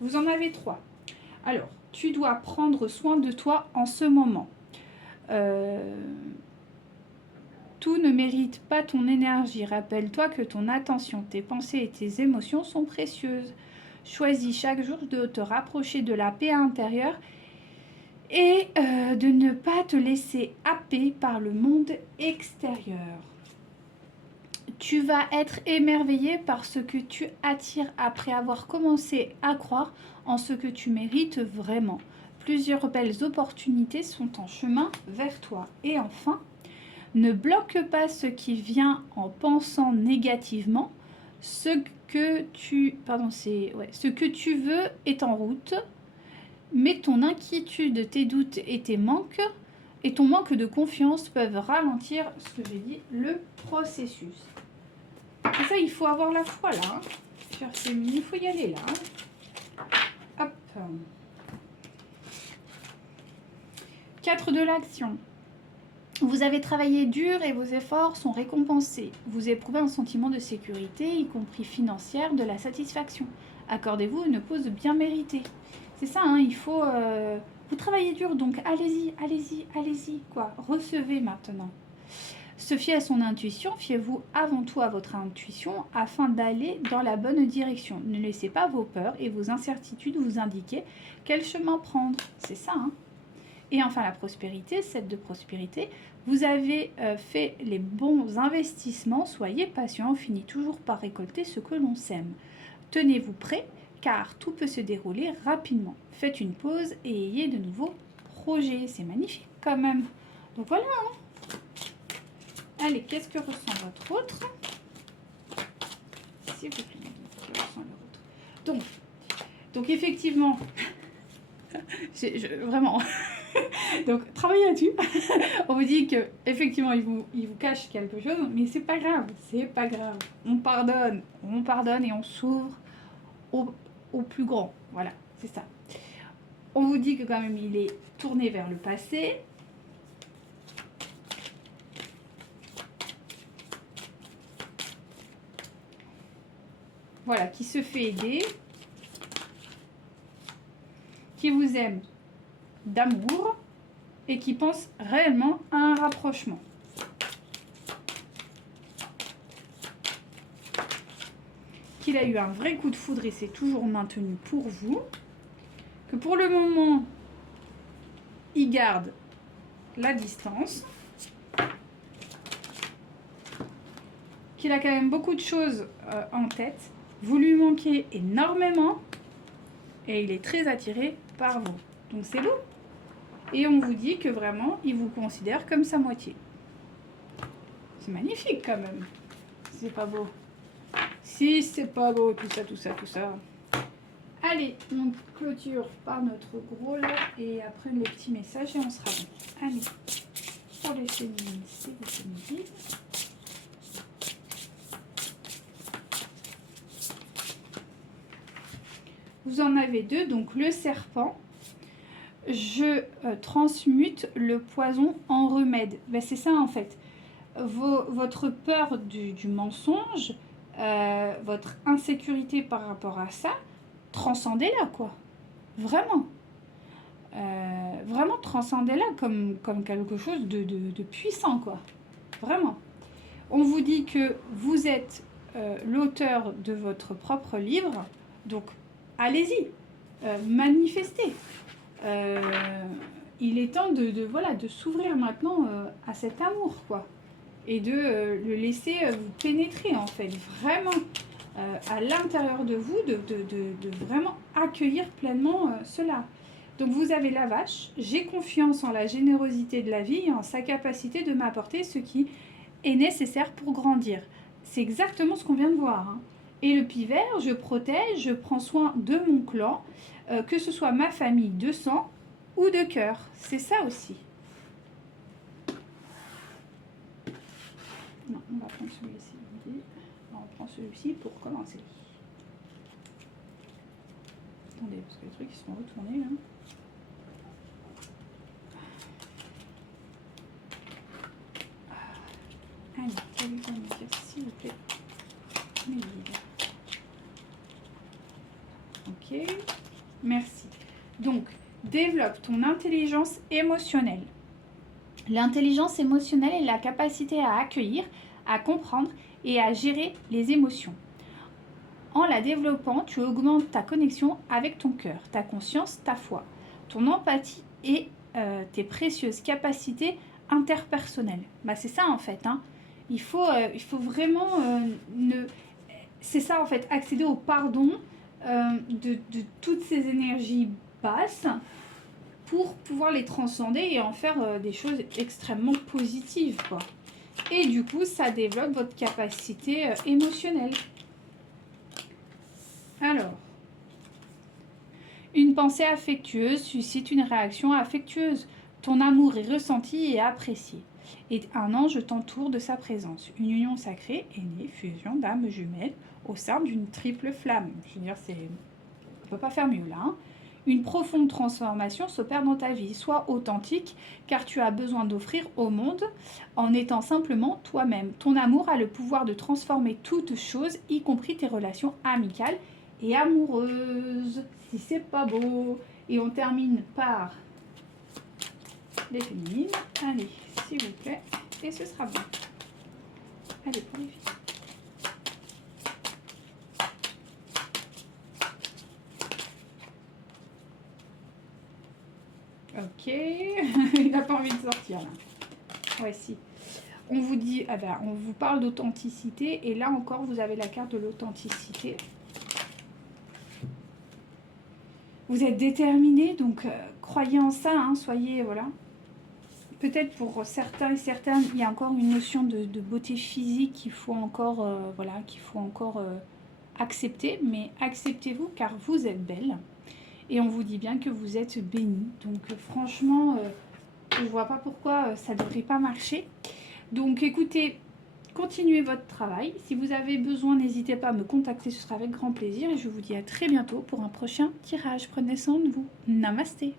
Vous en avez 3. Alors, tu dois prendre soin de toi en ce moment. Tout ne mérite pas ton énergie. Rappelle-toi que ton attention, tes pensées et tes émotions sont précieuses. Choisis chaque jour de te rapprocher de la paix intérieure et de ne pas te laisser happer par le monde extérieur. Tu vas être émerveillé par ce que tu attires après avoir commencé à croire en ce que tu mérites vraiment. Plusieurs belles opportunités sont en chemin vers toi. Et enfin, ne bloque pas ce qui vient en pensant négativement. Ce que tu veux est en route, mais ton inquiétude, tes doutes et ton manque de confiance peuvent ralentir ce que j'ai dit, le processus. Et ça, il faut avoir la foi là. Hein. Chère Féminine, il faut y aller là. Hein. Hop. 4 de l'action. Vous avez travaillé dur et vos efforts sont récompensés. Vous éprouvez un sentiment de sécurité, y compris financière, de la satisfaction. Accordez-vous une pause bien méritée. C'est ça, hein, il faut... vous travaillez dur, donc allez-y, allez-y, allez-y, quoi. Recevez maintenant. Se fier à son intuition, fiez-vous avant tout à votre intuition afin d'aller dans la bonne direction. Ne laissez pas vos peurs et vos incertitudes vous indiquer quel chemin prendre. C'est ça, hein. Et enfin, la prospérité, 7 de prospérité. Vous avez fait les bons investissements, soyez patient, on finit toujours par récolter ce que l'on sème. Tenez-vous prêt, car tout peut se dérouler rapidement. Faites une pause et ayez de nouveaux projets. C'est magnifique quand même. Donc voilà. Hein. Allez, qu'est-ce que ressent votre autre? S'il vous plaît, que ressent le autre. Donc effectivement, vraiment... Donc, travaillez là-dessus. On vous dit que effectivement, il vous cache quelque chose, mais c'est pas grave, c'est pas grave. On pardonne et on s'ouvre au plus grand. Voilà, c'est ça. On vous dit que quand même, il est tourné vers le passé. Voilà, qui se fait aider, qui vous aime d'amour et qui pense réellement à un rapprochement. Qu'il a eu un vrai coup de foudre et s'est toujours maintenu pour vous. Que pour le moment, il garde la distance. Qu'il a quand même beaucoup de choses en tête. Vous lui manquez énormément et il est très attiré par vous. Donc c'est beau. Et on vous dit que vraiment, il vous considère comme sa moitié. C'est magnifique quand même. C'est pas beau. Si, c'est pas beau, tout ça, tout ça, tout ça. Allez, on clôture par notre gros là. Et après, les petits messages et on sera bon. Allez, pour les féminines, c'est des féminines. Vous en avez deux, donc le serpent. Je transmute le poison en remède. Ben, c'est ça en fait. Votre peur du mensonge, votre insécurité par rapport à ça, transcendez-la quoi. Vraiment. Vraiment transcendez-la comme quelque chose de puissant quoi. Vraiment. On vous dit que vous êtes l'auteur de votre propre livre. Donc allez-y. Manifestez. Il est temps de s'ouvrir maintenant à cet amour, quoi. Et de le laisser vous pénétrer, en fait. Vraiment, à l'intérieur de vous, de vraiment accueillir pleinement cela. Donc, vous avez la vache. J'ai confiance en la générosité de la vie et en sa capacité de m'apporter ce qui est nécessaire pour grandir. C'est exactement ce qu'on vient de voir. Hein. Et le pivert, je protège, je prends soin de mon clan. Que ce soit ma famille de sang ou de cœur. C'est ça aussi. Non, on va prendre celui-ci. On prend celui-ci pour commencer. Attendez, parce que les trucs ils sont retournés là. Allez, quelqu'un me dire s'il vous plaît. Mes livres. Ok. Merci. Donc, développe ton intelligence émotionnelle. L'intelligence émotionnelle est la capacité à accueillir, à comprendre et à gérer les émotions. En la développant, tu augmentes ta connexion avec ton cœur, ta conscience, ta foi, ton empathie et tes précieuses capacités interpersonnelles. Bah, c'est ça en fait. Hein. Il faut vraiment... C'est ça en fait, accéder au pardon de toutes ces énergies basses pour pouvoir les transcender et en faire des choses extrêmement positives, quoi. Et du coup, ça développe votre capacité émotionnelle. Alors, une pensée affectueuse suscite une réaction affectueuse. Ton amour est ressenti et apprécié. Et un ange t'entoure de sa présence. Une union sacrée est née, fusion d'âmes jumelles au sein d'une triple flamme. Je veux dire, on ne peut pas faire mieux là. Hein. Une profonde transformation s'opère dans ta vie. Sois authentique car tu as besoin d'offrir au monde en étant simplement toi-même. Ton amour a le pouvoir de transformer toutes choses, y compris tes relations amicales et amoureuses. Si c'est pas beau. Et on termine par les féminines. Allez, s'il vous plaît. Et ce sera bon. Allez, pour les filles. Ok, il n'a pas envie de sortir là. Ouais, si. On vous dit, ah ben, on vous parle d'authenticité et là encore vous avez la carte de l'authenticité. Vous êtes déterminé, donc croyez en ça, hein, soyez, voilà. Peut-être pour certains et certaines, il y a encore une notion de beauté physique qu'il faut encore, voilà, qu'il faut encore accepter, mais acceptez-vous car vous êtes belle. Et on vous dit bien que vous êtes bénie. Donc franchement, je ne vois pas pourquoi ça ne devrait pas marcher. Donc écoutez, continuez votre travail. Si vous avez besoin, n'hésitez pas à me contacter, ce sera avec grand plaisir. Et je vous dis à très bientôt pour un prochain tirage. Prenez soin de vous. Namasté.